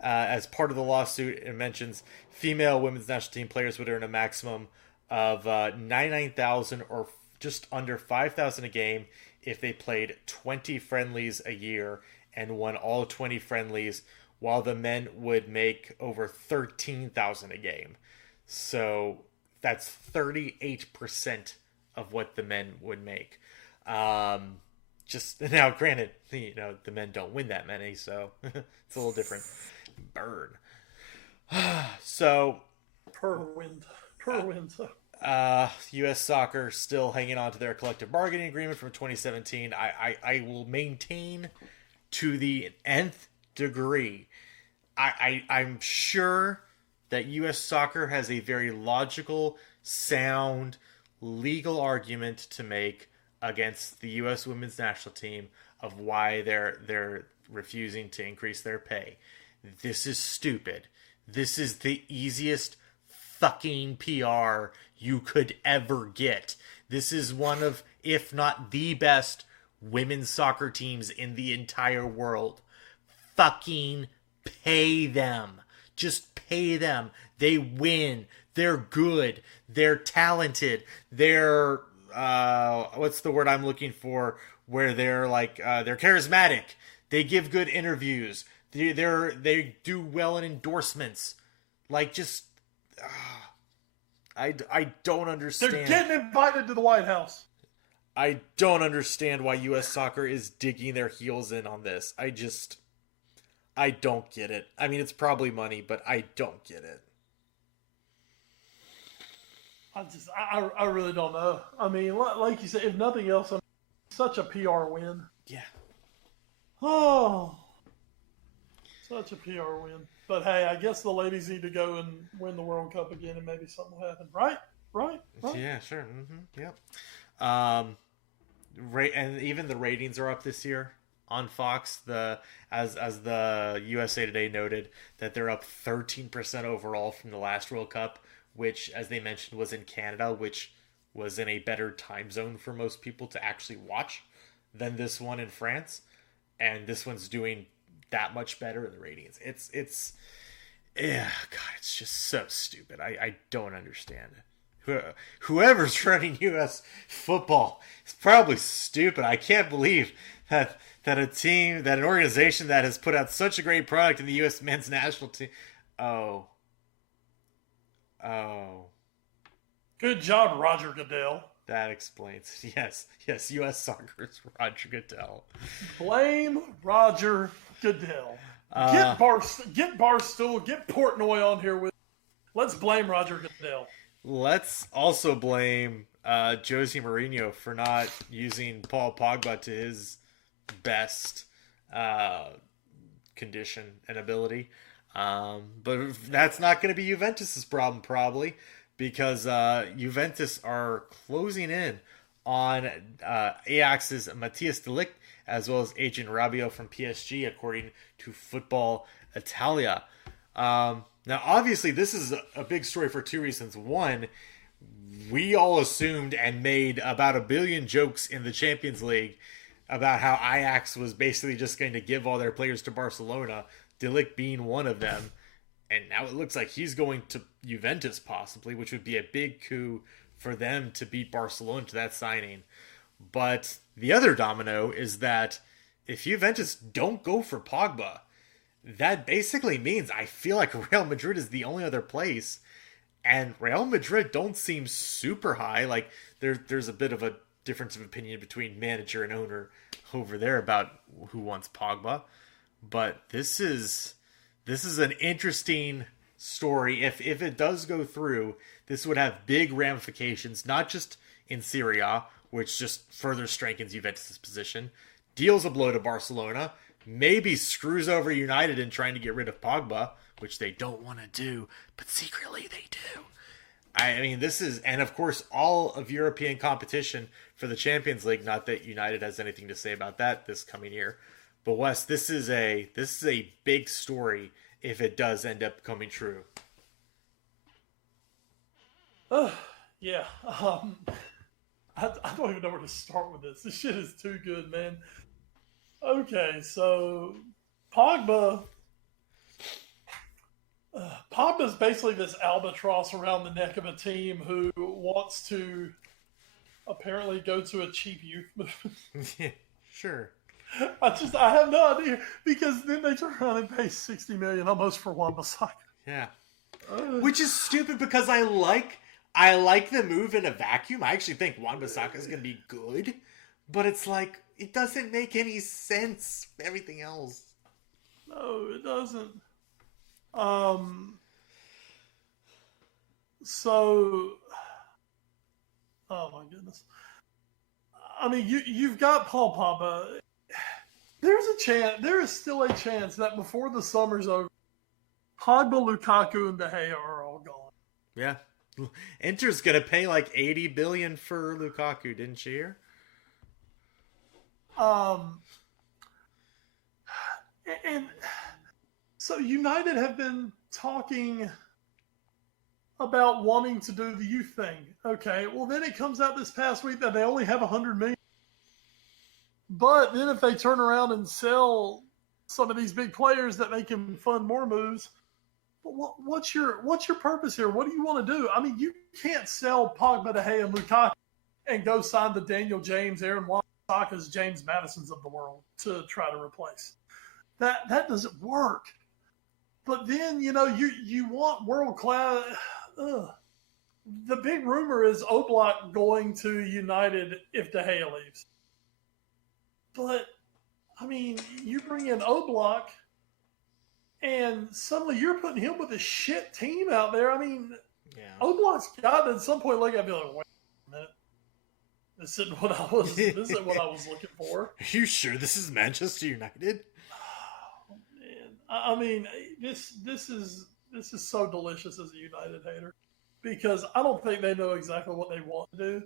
as part of the lawsuit, it mentions female women's national team players would earn a maximum of $99,000 or just under $5,000 a game if they played 20 friendlies a year and won all 20 friendlies, while the men would make over $13,000 a game. So that's 38% of what the men would make. Just now, granted, the men don't win that many, so it's a little different. Burn. So, Per wind. U.S. Soccer still hanging on to their collective bargaining agreement from 2017. I will maintain to the nth degree. I'm sure that U.S. Soccer has a very logical, sound, legal argument to make against the U.S. women's national team of why they're refusing to increase their pay. This is stupid. This is the easiest fucking PR you could ever get. This is one of, if not the best, women's soccer teams in the entire world. Fucking pay them. Just pay them. They win. They're good. They're talented. They're what's the word I'm looking for? Where they're like they're charismatic. They give good interviews. They do well in endorsements. Like just I don't understand. They're getting invited to the White House. I don't understand why U.S. Soccer is digging their heels in on this. I don't get it. I mean, it's probably money, but I don't get it. I really don't know. I mean, like you said, if nothing else, such a PR win. Yeah. Oh, such a PR win. But hey, I guess the ladies need to go and win the World Cup again, and maybe something will happen. Right? Yeah, sure. Mm-hmm. Yep. And even the ratings are up this year on Fox. As the USA Today noted that they're up 13% overall from the last World Cup, which, as they mentioned, was in Canada, which was in a better time zone for most people to actually watch than this one in France. And this one's doing that much better in the ratings. It's just so stupid. I don't understand it. Whoever's running U.S. football is probably stupid. I can't believe that an organization that has put out such a great product in the U.S. men's national team. Oh. Good job, Roger Goodell. That explains. Yes, U.S. Soccer's Roger Goodell. Blame Roger Goodell. Get Barstool, get Portnoy on here with. Let's blame Roger Goodell. Let's also blame Jose Mourinho for not using Paul Pogba to his best condition and ability. But that's not going to be Juventus's problem, probably, because Juventus are closing in on Ajax's Matthias de Ligt, as well as Adrien Rabiot from PSG, according to Football Italia. Now, obviously, this is a big story for two reasons. One, we all assumed and made about 1 billion jokes in the Champions League about how Ajax was basically just going to give all their players to Barcelona, De Ligt being one of them. And now it looks like he's going to Juventus possibly, which would be a big coup for them to beat Barcelona to that signing. But the other domino is that if Juventus don't go for Pogba, that basically means I feel like Real Madrid is the only other place. And Real Madrid don't seem super high. Like there's a bit of a difference of opinion between manager and owner over there about who wants Pogba. But this is an interesting story. If it does go through, this would have big ramifications, not just in Serie A, which just further strengthens Juventus' position, deals a blow to Barcelona, maybe screws over United in trying to get rid of Pogba, which they don't want to do, but secretly they do. I mean, this is, and of course, all of European competition for the Champions League. Not that United has anything to say about that this coming year. But Wes, this is a big story if it does end up coming true. Yeah. I don't even know where to start with this. This shit is too good, man. Okay, so Pogba's basically this albatross around the neck of a team who wants to apparently go to a cheap youth movement. Yeah, sure. I have no idea, because then they turn around and pay $60 million almost for Wan-Bissaka. Yeah, which is stupid because I like the move in a vacuum. I actually think Wan-Bissaka is going to be good, but it's like it doesn't make any sense. Everything else. No, it doesn't. So, oh my goodness. I mean, you've got Paul Pogba. There's a chance. There is still a chance that before the summer's over, Pogba, Lukaku, and De Gea are all gone. Yeah, Inter's gonna pay like $80 billion for Lukaku, didn't you hear? And so United have been talking about wanting to do the youth thing. Okay, well then it comes out this past week that they only have 100 million. But then if they turn around and sell some of these big players, that they can fund more moves. But what's your purpose here? What do you want to do? I mean, you can't sell Pogba, De Gea, and Lukaku and go sign the Daniel James, Aaron Wan-Bissaka's, James Madisons of the world to try to replace. That doesn't work. But then, you want world-class. The big rumor is Oblak going to United if De Gea leaves. But, I mean, you bring in Oblak, and suddenly you're putting him with a shit team out there. I mean, Oblak's got to at some point look at me like, wait a minute. This isn't what I was looking for. Are you sure this is Manchester United? Oh, man. I mean, this is so delicious as a United hater, because I don't think they know exactly what they want to do.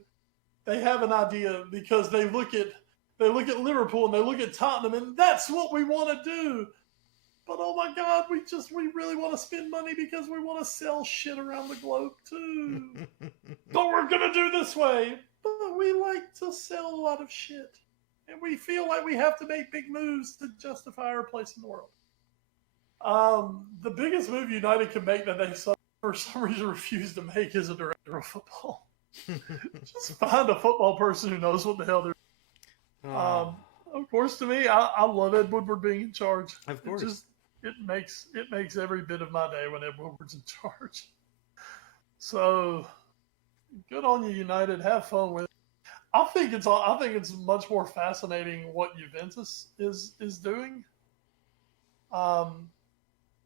They have an idea because they look at Liverpool and they look at Tottenham, and that's what we want to do. But oh my God, we really want to spend money because we want to sell shit around the globe too. But we're gonna do this way. But we like to sell a lot of shit, and we feel like we have to make big moves to justify our place in the world. The biggest move United can make that they for some reason refuse to make is a director of football. Just find a football person who knows what the hell they're doing. Of course, to me, I love Ed Woodward being in charge. Of course. It makes every bit of my day when Ed Woodward's in charge. So good on you, United. Have fun with it. I think it's much more fascinating what Juventus is doing.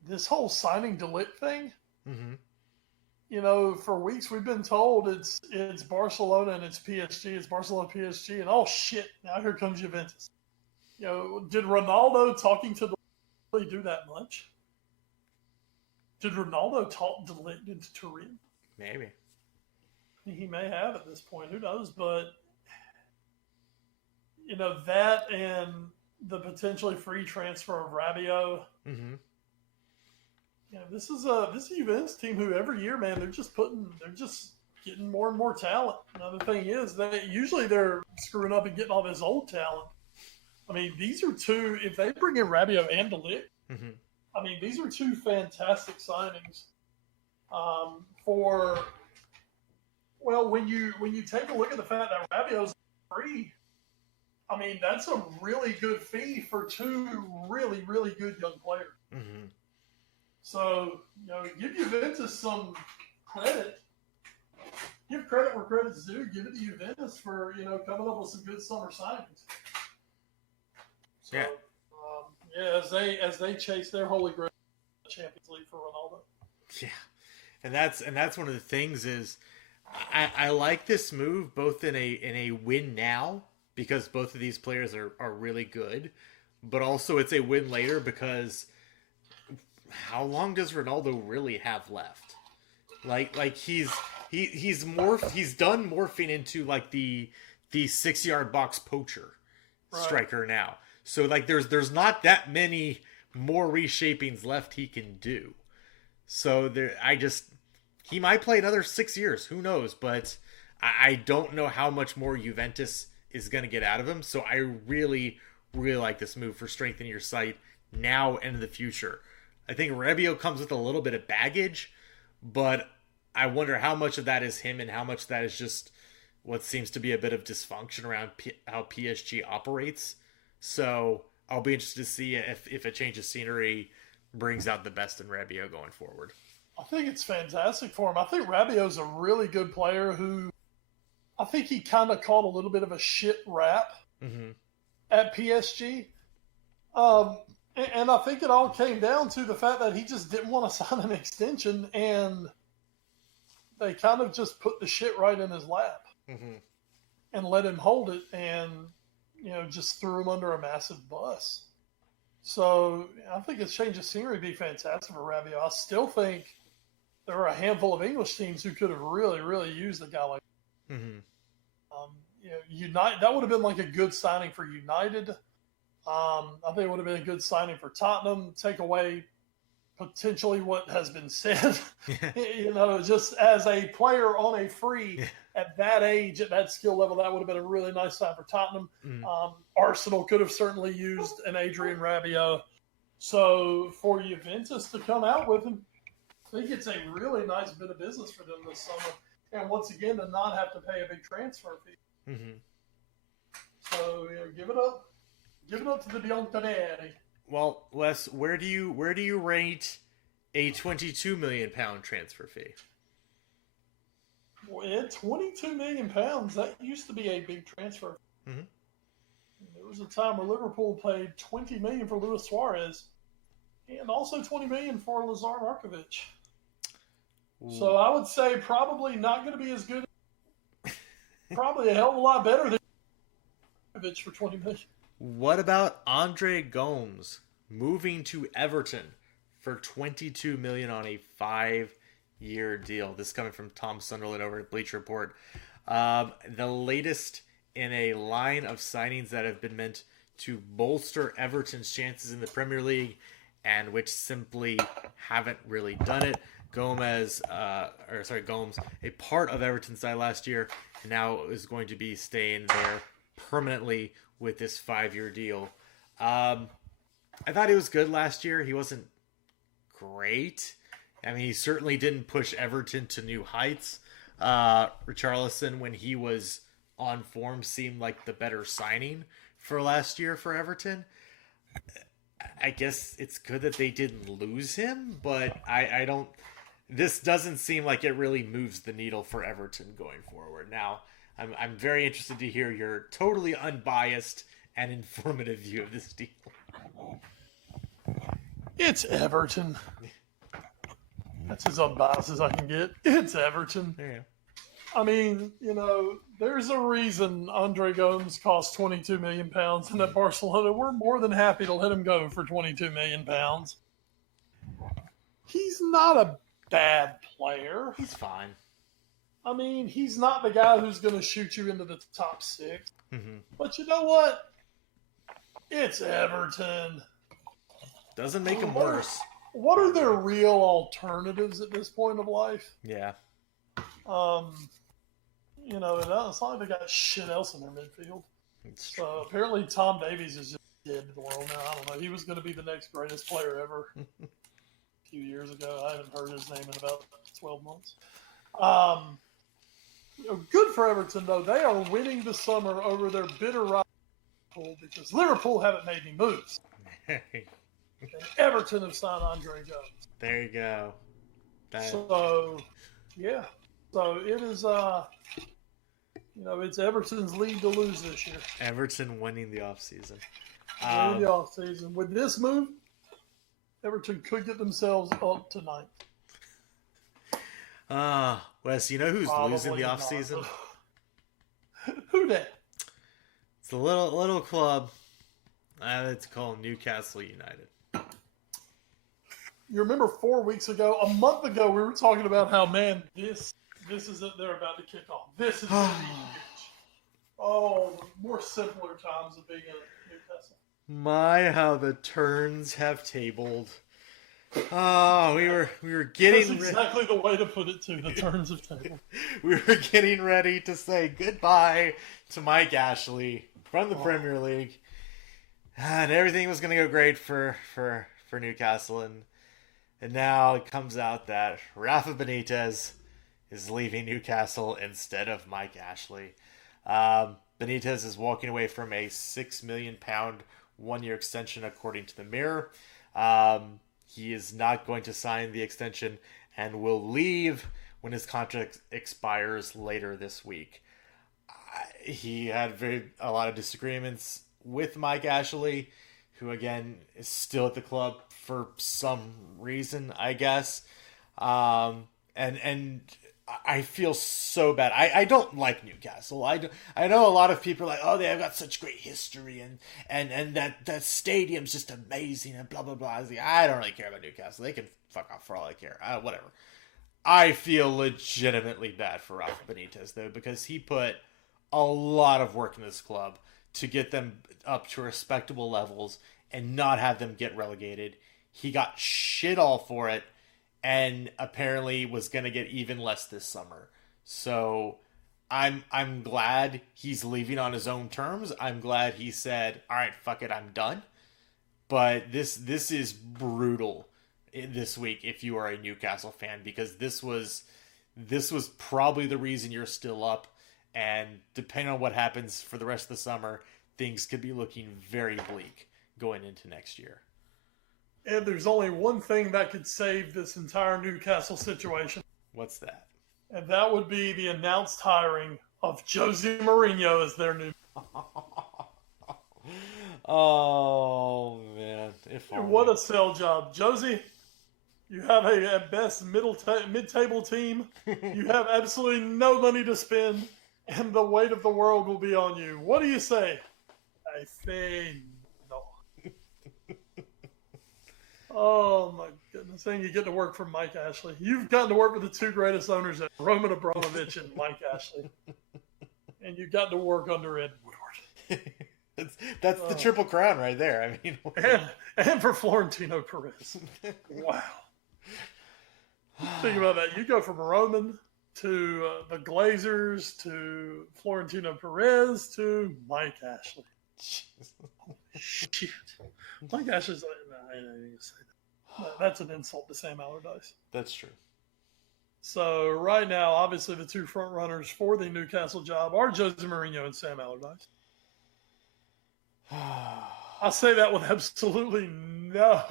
This whole signing De Ligt thing. Mm-hmm. For weeks we've been told it's Barcelona and it's PSG. It's Barcelona, PSG, and oh shit! Now here comes Juventus. Did Ronaldo talking to De Ligt really do that much? Did Ronaldo talk De Ligt into Turin? Maybe. He may have at this point. Who knows? But that and the potentially free transfer of Rabiot. Mm-hmm. This is a Juventus team who every year, man, they're just getting more and more talent. Another thing is they're screwing up and getting all this old talent. I mean, these are two. If they bring in Rabiot and De Ligt, mm-hmm. I mean, these are two fantastic signings. When you take a look at the fact that Rabiot's free, I mean, that's a really good fee for two really, really good young players. Mm-hmm. So, give Juventus some credit. Give credit where credit's due. Give it to Juventus for, coming up with some good summer signings. So, as they chase their holy grail, Champions League for Ronaldo. Yeah, and that's one of the things is I like this move both in a win now because both of these players are really good, but also it's a win later because how long does Ronaldo really have left? Like he's done morphing into like the 6-yard box poacher striker now. So like there's not that many more reshapings left he can do. So he might play another 6 years, who knows? But I don't know how much more Juventus is going to get out of him. So I really, really like this move for strengthening your site now and in the future. I think Rabiot comes with a little bit of baggage, but I wonder how much of that is him and how much of that is just what seems to be a bit of dysfunction around how PSG operates. So I'll be interested to see if a change of scenery brings out the best in Rabiot going forward. I think it's fantastic for him. I think Rabiot's a really good player who I think he kind of caught a little bit of a shit rap at PSG. And I think it all came down to the fact that he just didn't want to sign an extension. And they kind of just put the shit right in his lap and let him hold it, and just threw him under a massive bus. So I think a change of scenery would be fantastic for Rabiot. I still think there are a handful of English teams who could have really, really used a guy like that. United, that would have been like a good signing for United. I think it would have been a good signing for Tottenham. Take away potentially what has been said. Just as a player on a free at that age, at that skill level, that would have been a really nice sign for Tottenham. Arsenal could have certainly used an Adrian Rabiot. So for Juventus to come out with him, I think it's a really nice bit of business for them this summer. And once again, to not have to pay a big transfer fee. So give it up. Give it up to the Bianconeri. Well, Wes, where do you rate a £22 million transfer fee? Well, £22 million, that used to be a big transfer. There was a time where Liverpool paid $20 million for Luis Suarez, and also $20 million for Lazar Markovic. So I would say probably not going to be as good. Probably a hell of a lot better than Markovic for $20 million. What about Andre Gomes moving to Everton for $22 million on a 5-year deal? This is coming from Tom Sunderland over at Bleacher Report. The latest in a line of signings that have been meant to bolster Everton's chances in the Premier League, and which simply haven't really done it. Gomes, a part of Everton's side last year, and now is going to be staying there permanently with this 5-year deal. I thought he was good last year. He wasn't great. I mean, he certainly didn't push Everton to new heights. Richarlison, when he was on form, seemed like the better signing for last year for Everton. I guess it's good that they didn't lose him, but I don't... This doesn't seem like it really moves the needle for Everton going forward. Now, I'm very interested to hear your totally unbiased and informative view of this deal. It's Everton. That's as unbiased as I can get. It's Everton. Yeah. I mean, there's a reason Andre Gomes cost £22 million, and at Barcelona, we're more than happy to let him go for £22 million. He's not a bad player. He's fine. I mean, he's not the guy who's going to shoot you into the top 6. But you know what? It's Everton. Doesn't make him worse. What are their real alternatives at this point of life? Yeah. It's not like they got shit else in their midfield. So apparently Tom Davies is just dead to the world now. I don't know. He was going to be the next greatest player ever a few years ago. I haven't heard his name in about 12 months. Good for Everton, though. They are winning the summer over their bitter rival because Liverpool haven't made any moves. And Everton have signed Andre Jones. There you go. So, yeah. So it is, it's Everton's league to lose this year. Everton winning the offseason. Winning the offseason. With this move, Everton could get themselves up to 9th. Wes, you know who's losing the offseason? Who that? It's a little club. It's called Newcastle United. You remember 4 weeks ago, a month ago, we were talking about how, man, this is it. They're about to kick off. This is going to be huge. Oh, more simpler times of being a Newcastle. My, how the turns have tabled. Oh, we were getting... That's exactly the way to put it, too. The turns have tabled. We were getting ready to say goodbye to Mike Ashley from the Premier League. And everything was going to go great for Newcastle. And now it comes out that Rafa Benitez is leaving Newcastle instead of Mike Ashley. Benitez is walking away from a £6 million 1-year extension, according to the Mirror. He is not going to sign the extension and will leave when his contract expires later this week. He had a lot of disagreements with Mike Ashley, who again is still at the club for some reason, I guess. And I feel so bad. I don't like Newcastle. I know a lot of people are like, oh, they've got such great history and that stadium's just amazing and blah, blah, blah. I was like, I don't really care about Newcastle. They can fuck off for all I care. Whatever. I feel legitimately bad for Rafa Benitez, though, because he put a lot of work in this club to get them up to respectable levels and not have them get relegated. He got shit all for it, and apparently was going to get even less this summer. So I'm glad he's leaving on his own terms. I'm glad he said, all right, fuck it, I'm done. But this is brutal this week if you are a Newcastle fan, because this was probably the reason you're still up, and depending on what happens for the rest of the summer, things could be looking very bleak going into next year. And there's only one thing that could save this entire Newcastle situation. What's that? And that would be the announced hiring of Jose Mourinho as their new. Oh, man. What a sell job. Josie, you have at best mid-table team. You have absolutely no money to spend, and the weight of the world will be on you. What do you say? I say no. Oh, my goodness. And you get to work for Mike Ashley. You've gotten to work with the two greatest owners, Roman Abramovich and Mike Ashley. And you got to work under Ed Woodward. That's the triple crown right there. I mean, and for Florentino Perez. Wow. Think about that. You go from Roman to the Glazers to Florentino Perez to Mike Ashley. Shit. Mike Ashley's like, nah, I didn't even say that. That's an insult to Sam Allardyce. That's true. So right now, obviously, the two front runners for the Newcastle job are Jose Mourinho and Sam Allardyce. I say that with absolutely no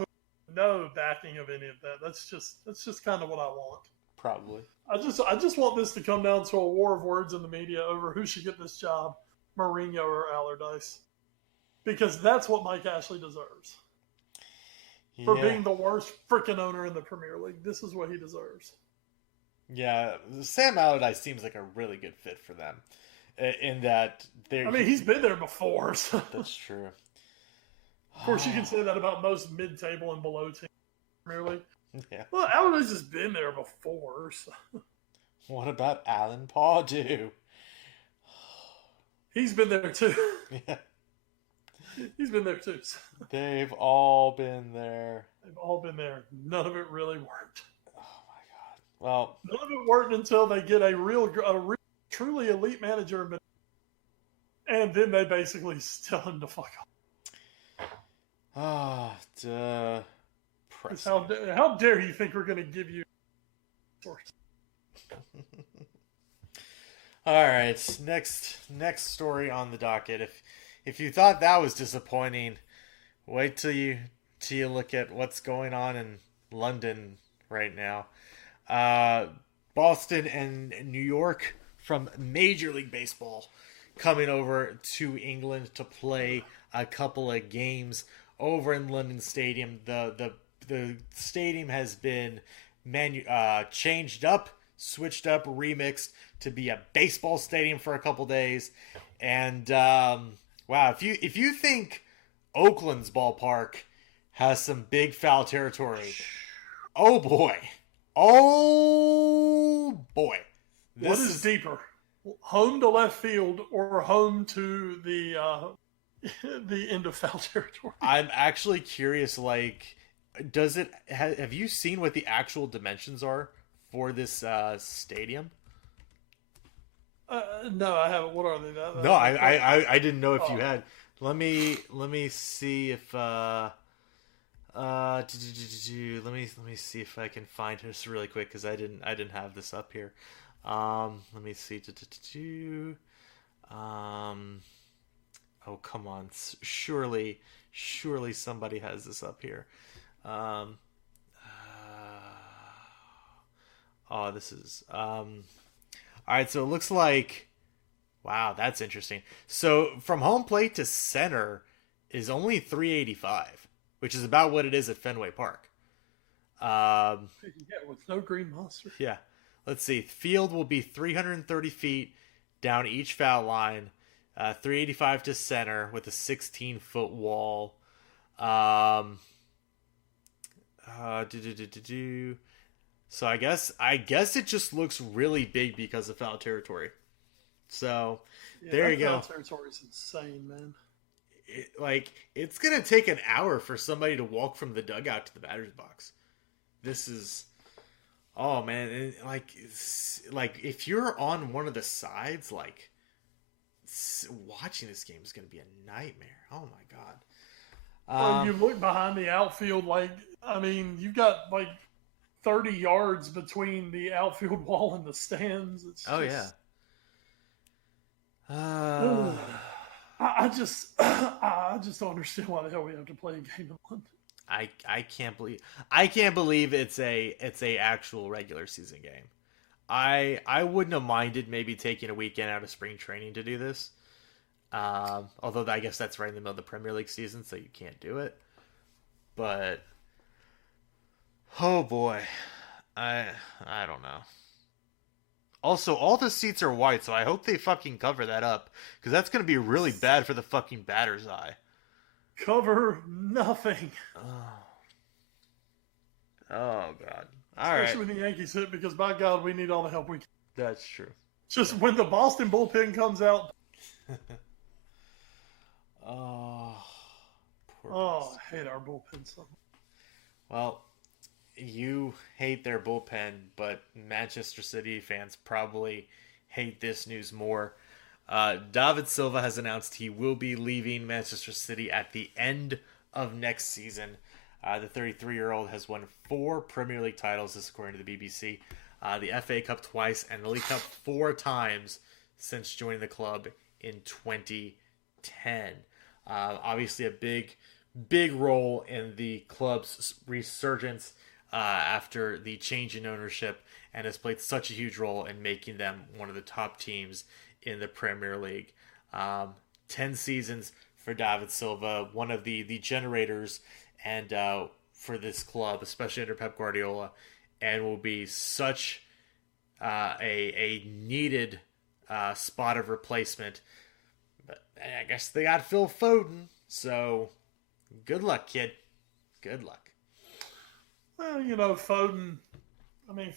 backing of any of that. That's just kind of what I want. Probably. I just want this to come down to a war of words in the media over who should get this job, Mourinho or Allardyce, because that's what Mike Ashley deserves. For being the worst freaking owner in the Premier League. This is what he deserves. Yeah, Sam Allardyce seems like a really good fit for them. In that he's been there before. So. That's true. Of course, you can say that about most mid-table and below teams in the Premier League. Yeah. Well, Allardyce has been there before. So. What about Alan Pardew? He's been there too. Yeah. He's been there too. They've all been there. They've all been there. None of it really worked. Oh my god. Well, none of it worked until they get a real truly elite manager, and then they basically tell him to fuck off. How dare you think we're going to give you source? All right, next story on the docket. If you thought that was disappointing, wait till you look at what's going on in London right now. Boston and New York from Major League Baseball coming over to England to play a couple of games over in London Stadium. The stadium has been changed up, switched up, remixed to be a baseball stadium for a couple days. And wow, if you think Oakland's ballpark has some big foul territory, oh boy. What is deeper, home to left field or home to the end of foul territory? I'm actually curious. Like, have you seen what the actual dimensions are for this stadium? No, I haven't. What are they? No, I didn't know if you had. Let me see if let me see if I can find this really quick, because I didn't have this up here. Let me see. Oh, come on. Surely somebody has this up here. This is all right, so it looks like, wow, that's interesting. So from home plate to center is only 385, which is about what it is at Fenway Park. Yeah, with no green monster. Yeah. let's see. Field will be 330 feet down each foul line, 385 to center with a 16-foot wall. So I guess it just looks really big because of foul territory. So there you go. Foul territory is insane, man. It's gonna take an hour for somebody to walk from the dugout to the batter's box. This is, oh man, and like if you're on one of the sides, like watching this game is gonna be a nightmare. Oh my god. Well, you look behind the outfield, you've got 30 yards between the outfield wall and the stands. It's just, yeah. I just don't understand why the hell we have to play a game in London. I can't believe it's a actual regular season game. I wouldn't have minded maybe taking a weekend out of spring training to do this. Although I guess that's right in the middle of the Premier League season, so you can't do it. But oh boy, I don't know. Also, all the seats are white, so I hope they fucking cover that up, because that's going to be really bad for the fucking batter's eye. Cover nothing. Oh god. Especially when the Yankees hit, because by God, we need all the help we can. That's true. Just when the Boston bullpen comes out. Oh, I hate our bullpen so much. Well, you hate their bullpen, but Manchester City fans probably hate this news more. David Silva has announced he will be leaving Manchester City at the end of next season. The 33-year-old has won 4 Premier League titles, this according to the BBC. The FA Cup twice and the League Cup 4 times since joining the club in 2010. Obviously a big role in the club's resurgence after the change in ownership, and has played such a huge role in making them one of the top teams in the Premier League. 10 seasons for David Silva, one of the generators and for this club, especially under Pep Guardiola, and will be such a needed spot of replacement. But I guess they got Phil Foden, so good luck, kid. Good luck. Well, Foden.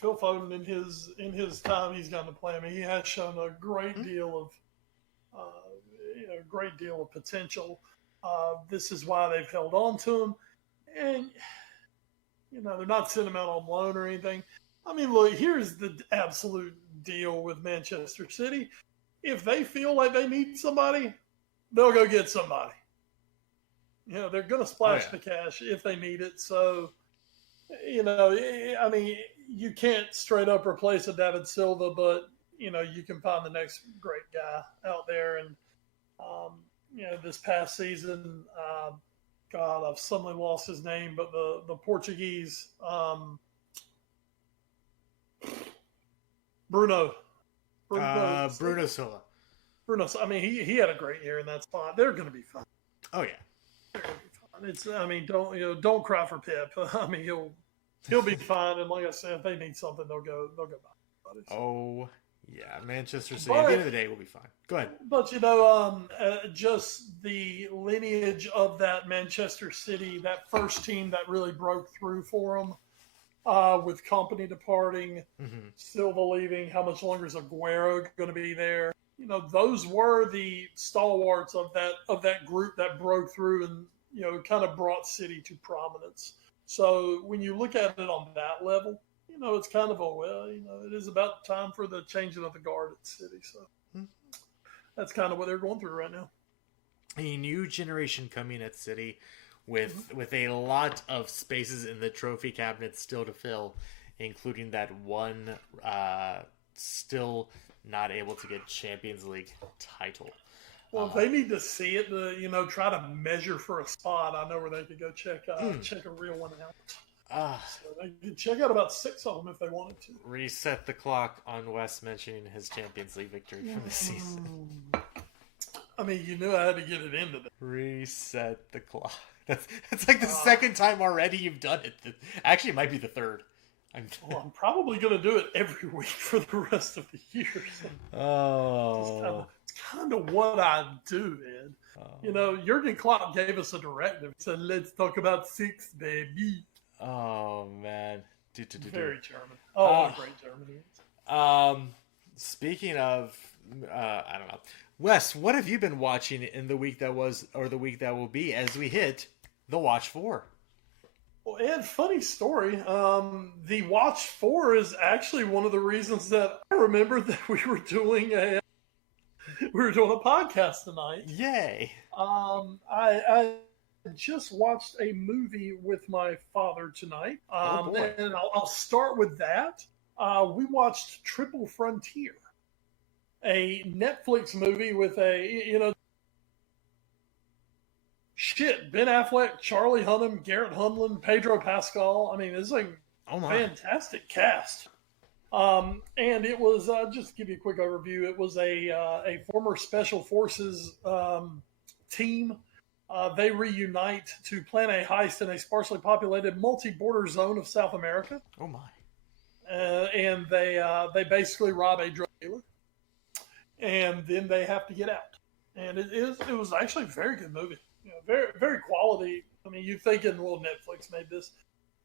Phil Foden in his time he's gotten to play. He has shown a great deal of potential. This is why they've held on to him, and they're not sending him out on loan or anything. Look, here's the absolute deal with Manchester City. If they feel like they need somebody, they'll go get somebody. They're going to splash the cash if they need it. So, you can't straight up replace a David Silva, but, you can find the next great guy out there. And, this past season, God, I've suddenly lost his name, but the Portuguese, Bruno Silva. Bruno, he had a great year, and that's fine. They're going to be fine. Oh yeah, they're going to be fine. Don't cry for Pep. He'll be fine. And like I said, if they need something, they'll go buy it. Oh yeah, Manchester City. At the end of the day, we'll be fine. Go ahead. But just the lineage of that Manchester City, that first team that really broke through for them. With Company departing, Silva leaving, how much longer is Aguero going to be there? Those were the stalwarts of that group that broke through and kind of brought City to prominence. So when you look at it on that level, it's kind of it is about time for the changing of the guard at City. So that's kind of what they're going through right now. A new generation coming at City. With a lot of spaces in the trophy cabinet still to fill, including that one still not able to get Champions League title. Well, if they need to see it to try to measure for a spot, I know where they could go check a real one out. So they could check out about 6 of them if they wanted to. Reset the clock on Wes mentioning his Champions League victory for the season. You knew I had to get it into that. Reset the clock. That's like the second time already you've done it. Actually, it might be the third. I'm probably going to do it every week for the rest of the year. So Oh. it's kind of what I do, Ed. You know, Jurgen Klopp gave us a directive. He said, let's talk about six, baby. Oh, man. Very German. Oh, what a great German he is. Speaking of, I don't know. Wes, what have you been watching in the week that was, or the week that will be, as we hit the Watch 4? Well, Ed, funny story. The Watch 4 is actually one of the reasons that I remember that we were doing a podcast tonight. Yay! I just watched a movie with my father tonight. Oh boy. And I'll start with that. We watched Triple Frontier, a Netflix movie with Ben Affleck, Charlie Hunnam, Garrett Hedlund, Pedro Pascal. I mean, it's a fantastic cast. And it was, just to give you a quick overview, it was a former Special Forces team. They reunite to plan a heist in a sparsely populated multi-border zone of South America. Oh my. And they basically rob a drug dealer. And then they have to get out. And it was actually a very good movie. You know, very, very quality. I mean, you're thinking, well, Netflix made this.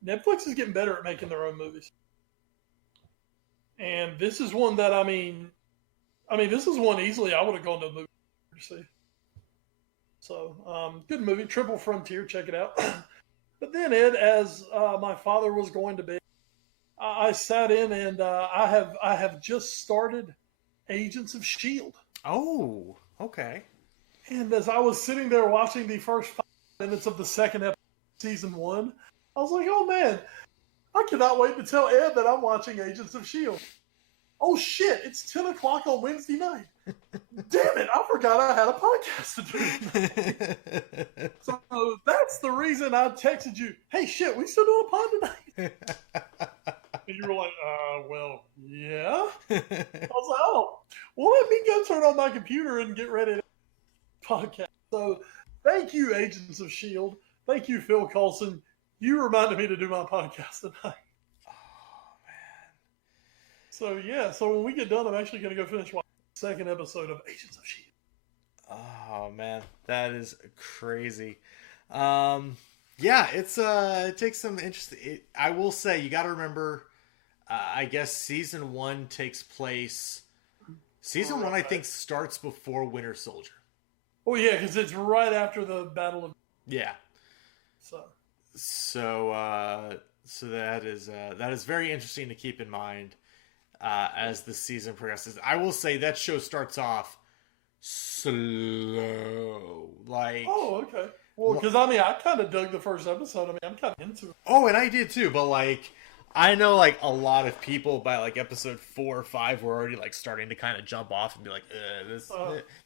Netflix is getting better at making their own movies. And this is one that, I mean, this is one easily I would have gone to a movie to see. So, good movie, Triple Frontier, check it out. But then, Ed, as my father was going to bed, I sat in and I have just started Agents of S.H.I.E.L.D. Oh, okay. And as I was sitting there watching the first 5 minutes of the second episode of season 1, I was like, oh man, I cannot wait to tell Ed that I'm watching Agents of S.H.I.E.L.D. Oh shit, it's 10 o'clock on Wednesday night. Damn it, I forgot I had a podcast to do. So that's the reason I texted you, hey shit, we still doing a pod tonight? And you were like, well, yeah. I was like, oh, well, let me go turn on my computer and get ready to podcast. So thank you, Agents of S.H.I.E.L.D. Thank you, Phil Coulson. You reminded me to do my podcast tonight. Oh, man. So, yeah. So when we get done, I'm actually going to go finish watching the second episode of Agents of S.H.I.E.L.D. Oh, man. That is crazy. Yeah, it takes some interesting... I will say, you got to remember, I guess season 1 takes place... Season 1, I think, starts before Winter Soldier. Oh, yeah, because it's right after the Battle of... Yeah. So that is very interesting to keep in mind as the season progresses. I will say that show starts off slow, like. Oh, okay. Well, because I kind of dug the first episode. I mean, I'm kind of into it. Oh, and I did too, but like, I know like a lot of people by like episode 4 or 5 were already like starting to kind of jump off and be like,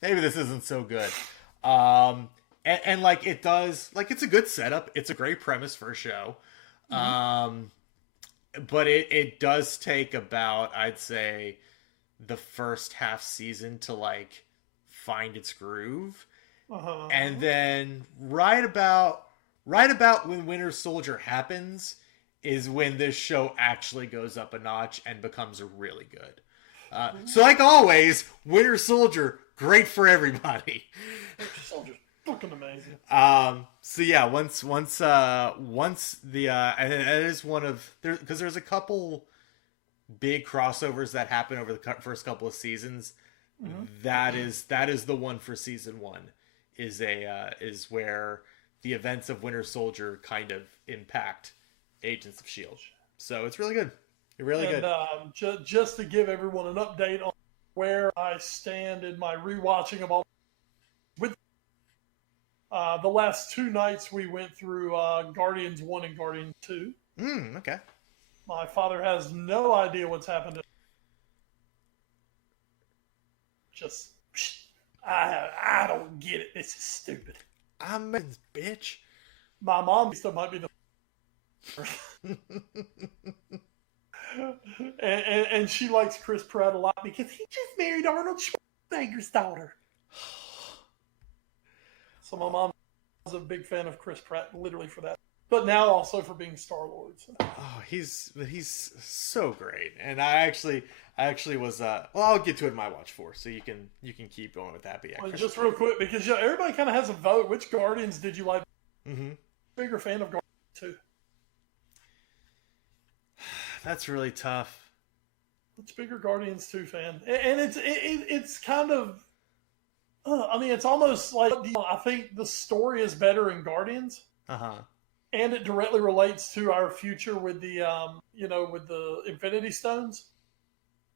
maybe this isn't so good. And like it does, like it's a good setup. It's a great premise for a show. But it does take about, I'd say, the first half season to like find its groove. And then right about when Winter Soldier happens is when this show actually goes up a notch and becomes really good. So like always, Winter Soldier, great for everybody. Winter Soldier's fucking amazing. So yeah, once the and it is one of there, because there's a couple big crossovers that happen over the first couple of seasons. That is the one for season 1 is where the events of Winter Soldier kind of impact Agents of S.H.I.E.L.D. So it's really good. Really good. Just to give everyone an update on where I stand in my rewatching of all. With the last 2 nights, we went through Guardians 1 and Guardians 2. Okay. My father has no idea what's happened. Just, I don't get it. This is stupid. I'm a bitch. My mom still might be the. and she likes Chris Pratt a lot because he just married Arnold Schwarzenegger's daughter. So my mom was a big fan of Chris Pratt, literally for that. but now also for being Star-Lord. So. Oh, he's so great, and I actually was well, I'll get to it in my watch 4, so you can keep going with that. But yeah, well, just real quick, because everybody kind of has a vote. Which Guardians did you like? Mm-hmm. Bigger fan of Guardians 2. That's really tough. It's bigger Guardians 2 fan, and it's kind of. I mean, it's almost like I think the story is better in Guardians. And it directly relates to our future with the with the Infinity Stones.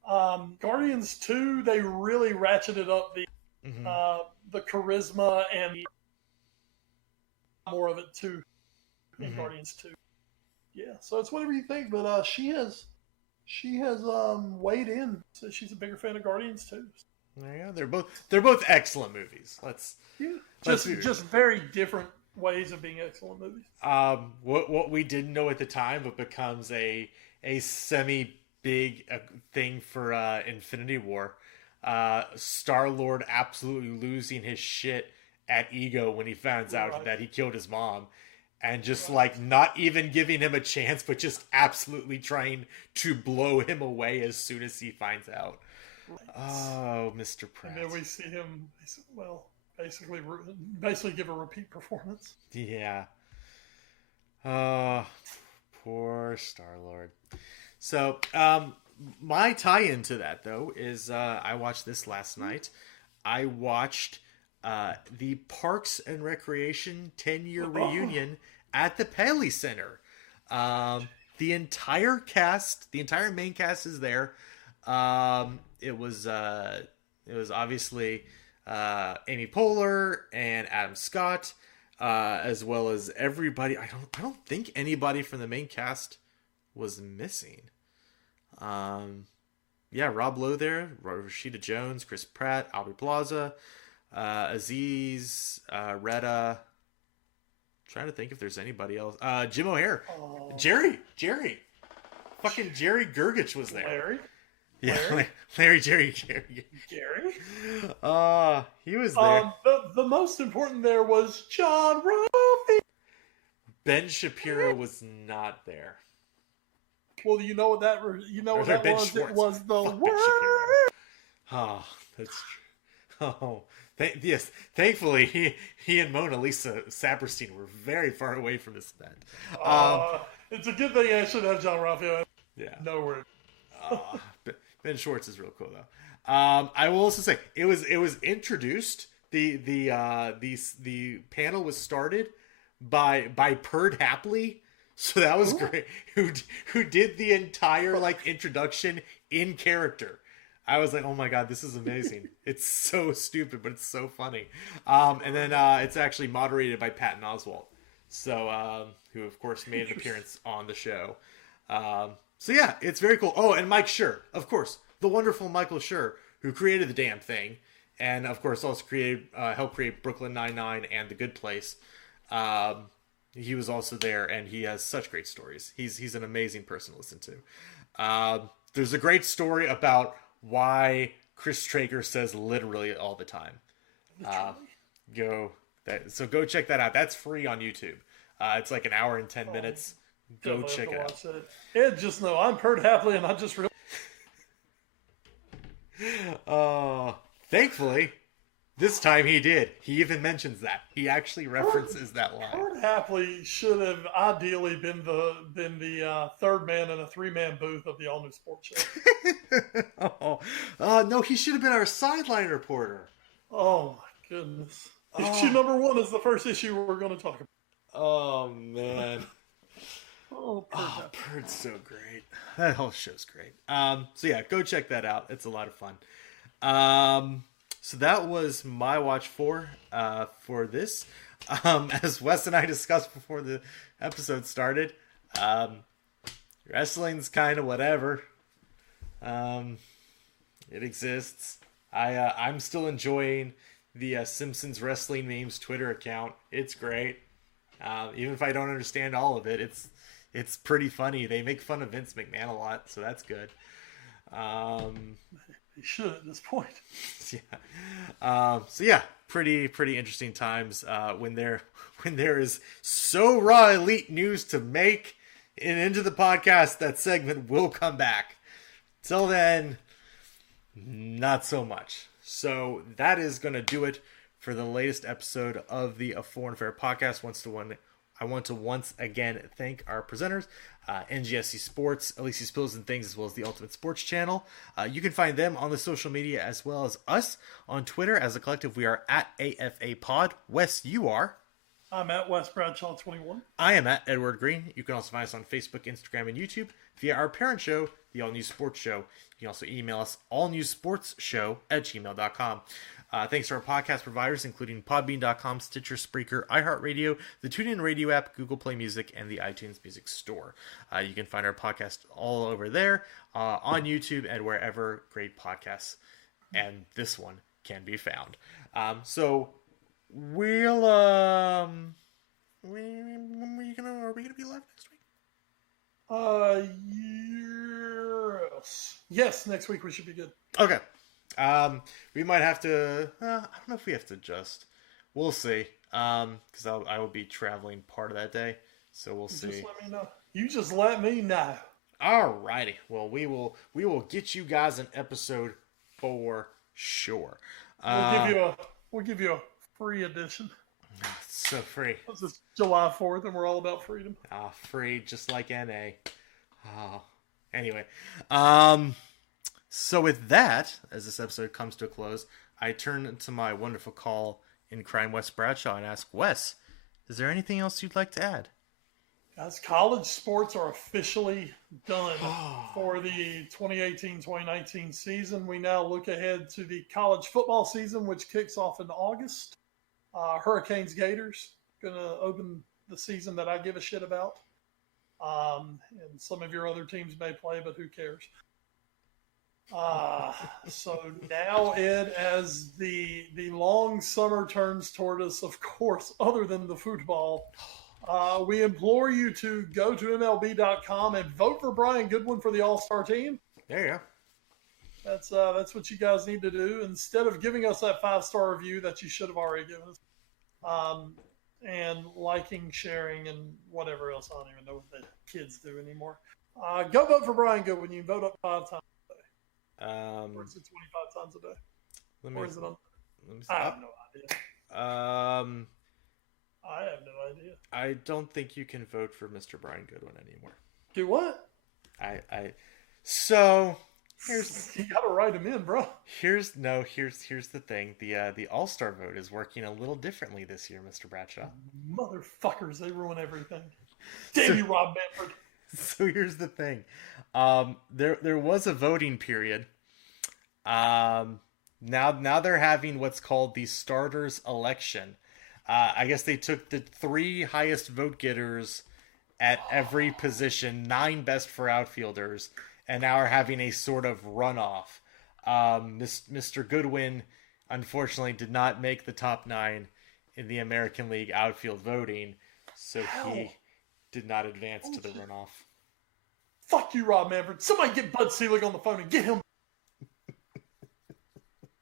Guardians 2, they really ratcheted up the charisma and more of it too in Guardians 2. Yeah, so it's whatever you think, but she has weighed in, so she's a bigger fan of Guardians 2. There you go. They're both excellent movies. Just very different ways of being excellent movies. What we didn't know at the time, but becomes a semi big thing for Infinity War. Star-Lord absolutely losing his shit at Ego when he finds out that he killed his mom, and just like not even giving him a chance, but just absolutely trying to blow him away as soon as he finds out. Oh, Mr. Pratt. And then we see him, basically give a repeat performance. Yeah. Poor Star-Lord. So, my tie-in to that, though, is I watched this last night. I watched the Parks and Recreation 10-year reunion at the Paley Center. The entire main cast is there. It was obviously Amy Poehler and Adam Scott, as well as everybody. I don't think anybody from the main cast was missing. Rob Lowe there, Rashida Jones, Chris Pratt, Aubrey Plaza, Aziz, Retta. Trying to think if there's anybody else. Jim O'Hare, Jerry, fucking Jerry Gergich was there. Larry. Yeah, Larry, Jerry. He was there. The most important there was John Ruffy. Ben Shapiro was not there. Well, you know what that was? Schwartz. It was the word. Oh, that's true. Oh, yes. Thankfully, he and Mona Lisa Saperstein were very far away from this event. It's a good thing I should have John Raphael. Yeah. No word. Ben Schwartz is real cool though. I will also say it was introduced. The panel was started by Perd Hapley, so that was great. Who did the entire introduction in character. I was like, oh my god, this is amazing. It's so stupid, but it's so funny. And then it's actually moderated by Patton Oswalt, so who of course made an appearance on the show. So yeah, it's very cool. Oh, and Mike Schur, of course, the wonderful Michael Schur, who created the damn thing, and of course also helped create Brooklyn Nine-Nine and The Good Place. He was also there, and he has such great stories. He's an amazing person to listen to. There's a great story about why Chris Traeger says literally all the time. Go check that out. That's free on YouTube. It's like an hour and 10 minutes. Go check it out. Ed, just know I'm Perd Hapley, and I just really. Thankfully, this time he did. He even mentions that. He actually references that line. Perd Hapley should have ideally been the third man in a 3-man booth of the All New Sports Show. No, he should have been our sideline reporter. Oh my goodness! Issue number 1 is the first issue we're going to talk about. Oh man. Perd's so great. That whole show's great. So yeah, go check that out. It's a lot of fun. So that was my watch for this. As Wes and I discussed before the episode started, wrestling's kind of whatever. It exists. I'm still enjoying the Simpsons Wrestling Memes Twitter account. It's great. Even if I don't understand all of it, it's pretty funny. They make fun of Vince McMahon a lot, so that's good. He should at this point. Yeah. Pretty interesting times when there is so raw elite news to make and into the podcast. That segment will come back. Till then, not so much. So that is going to do it for the latest episode of the A Foreign Affair podcast. I want to once again thank our presenters, NGSC Sports, Alicia's Pills and Things, as well as the Ultimate Sports Channel. You can find them on the social media as well as us on Twitter. As a collective, we are at AFA Pod. Wes, you are? I'm at Wes Bradshaw 21. I am at Edward Green. You can also find us on Facebook, Instagram, and YouTube via our parent show, the All News Sports Show. You can also email us allnewsportsshow@gmail.com. Thanks to our podcast providers, including Podbean.com, Stitcher, Spreaker, iHeartRadio, the TuneIn Radio app, Google Play Music, and the iTunes Music Store. You can find our podcast all over there, on YouTube, and wherever great podcasts, and this one, can be found. So we'll are we gonna be live next week? Yes, next week we should be good. Okay. We might have to. I don't know if we have to adjust. We'll see. Because I will be traveling part of that day, so we'll see. Just let me know. You just let me know. Alrighty. Well, we will get you guys an episode for sure. We'll give you a free edition. It's so free. This is July 4th, and we're all about freedom. Free, just like NA. Anyway. So with that, as this episode comes to a close, I turn to my wonderful call in crime, Wes Bradshaw, and ask, Wes, is there anything else you'd like to add? Guys, college sports are officially done for the 2018-2019 season. We now look ahead to the college football season, which kicks off in August. Hurricanes Gators going to open the season that I give a shit about. And some of your other teams may play, but who cares? So now, Ed, as the long summer turns toward us, of course, other than the football, we implore you to go to MLB.com and vote for Brian Goodwin for the All-Star team. There you go. That's what you guys need to do. Instead of giving us that 5-star review that you should have already given us, and liking, sharing, and whatever else. I don't even know what the kids do anymore. Go vote for Brian Goodwin. You can vote up 5 times. Or is it 25 times a day? Or is it on? I have no idea. I have no idea. I don't think you can vote for Mr. Brian Goodwin anymore. Do what? So here's you gotta write him in, bro. Here's the thing. The All-Star vote is working a little differently this year, Mr. Bradshaw. Motherfuckers, they ruin everything. Damn you, Rob Manfred. So here's the thing. There was a voting period. Now they're having what's called the starters election. I guess they took the 3 highest vote getters at every position, 9 best for outfielders, and now are having a sort of runoff. Mr. Goodwin, unfortunately, did not make the top 9 in the American League outfield voting, so he did not advance to the runoff. Fuck you, Rob Manfred. Somebody get Bud Selig on the phone and get him.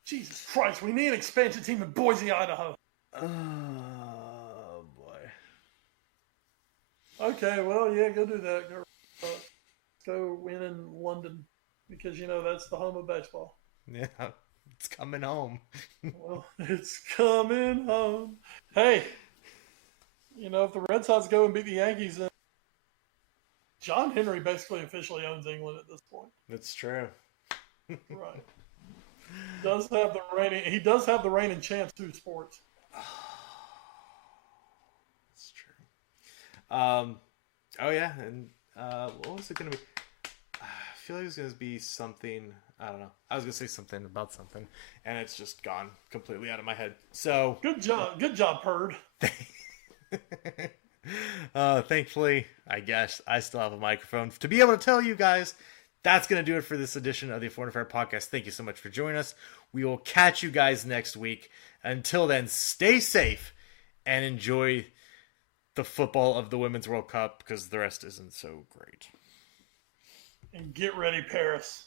Jesus Christ, we need an expansion team in Boise, Idaho. Oh, boy. Okay, well, yeah, go do that. Go win in London because, that's the home of baseball. Yeah, it's coming home. Well, it's coming home. Hey, if the Red Sox go and beat the Yankees, then John Henry basically officially owns England at this point. That's true. Right. He does have the reigning champs through sports. That's true. Oh yeah, and what was it going to be? I feel like it was going to be something. I don't know. I was going to say something about something, and it's just gone completely out of my head. So good job, Purd. Thankfully, I guess I still have a microphone to be able to tell you guys. That's going to do it for this edition of the Foreign Affair podcast. Thank you so much for joining us. We will catch you guys next week. Until then, stay safe and enjoy the football of the Women's World Cup because the rest isn't so great. And get ready, Paris.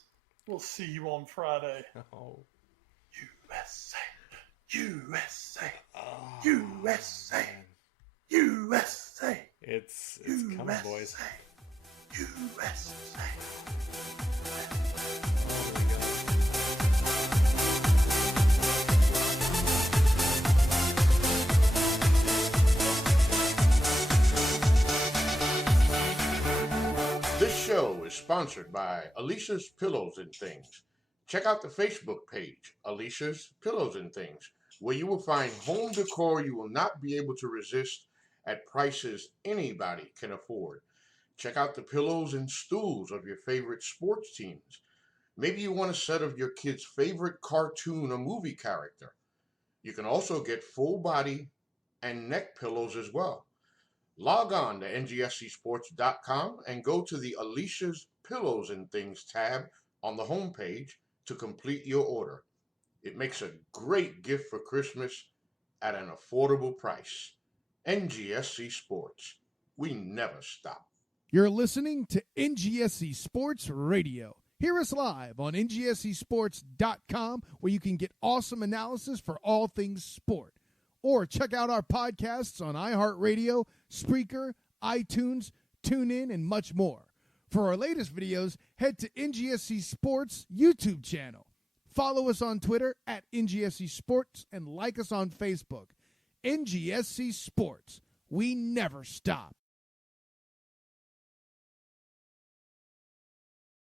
We'll see you on Friday. Oh. USA, USA, Oh, USA, man. USA. It's coming, boys. USA. Oh my God. This show is sponsored by Alicia's Pillows and Things. Check out the Facebook page, Alicia's Pillows and Things, where you will find home decor you will not be able to resist at prices anybody can afford. Check out the pillows and stools of your favorite sports teams. Maybe you want a set of your kid's favorite cartoon or movie character. You can also get full body and neck pillows as well. Log on to ngscsports.com and go to the Alicia's Pillows and Things tab on the homepage to complete your order. It makes a great gift for Christmas at an affordable price. NGSC Sports. We never stop. You're listening to NGSC Sports Radio. Hear us live on NGSCsports.com, where you can get awesome analysis for all things sport. Or check out our podcasts on iHeartRadio, Spreaker, iTunes, TuneIn, and much more. For our latest videos, head to NGSC Sports YouTube channel. Follow us on Twitter at NGSC Sports and like us on Facebook. NGSC Sports. We never stop.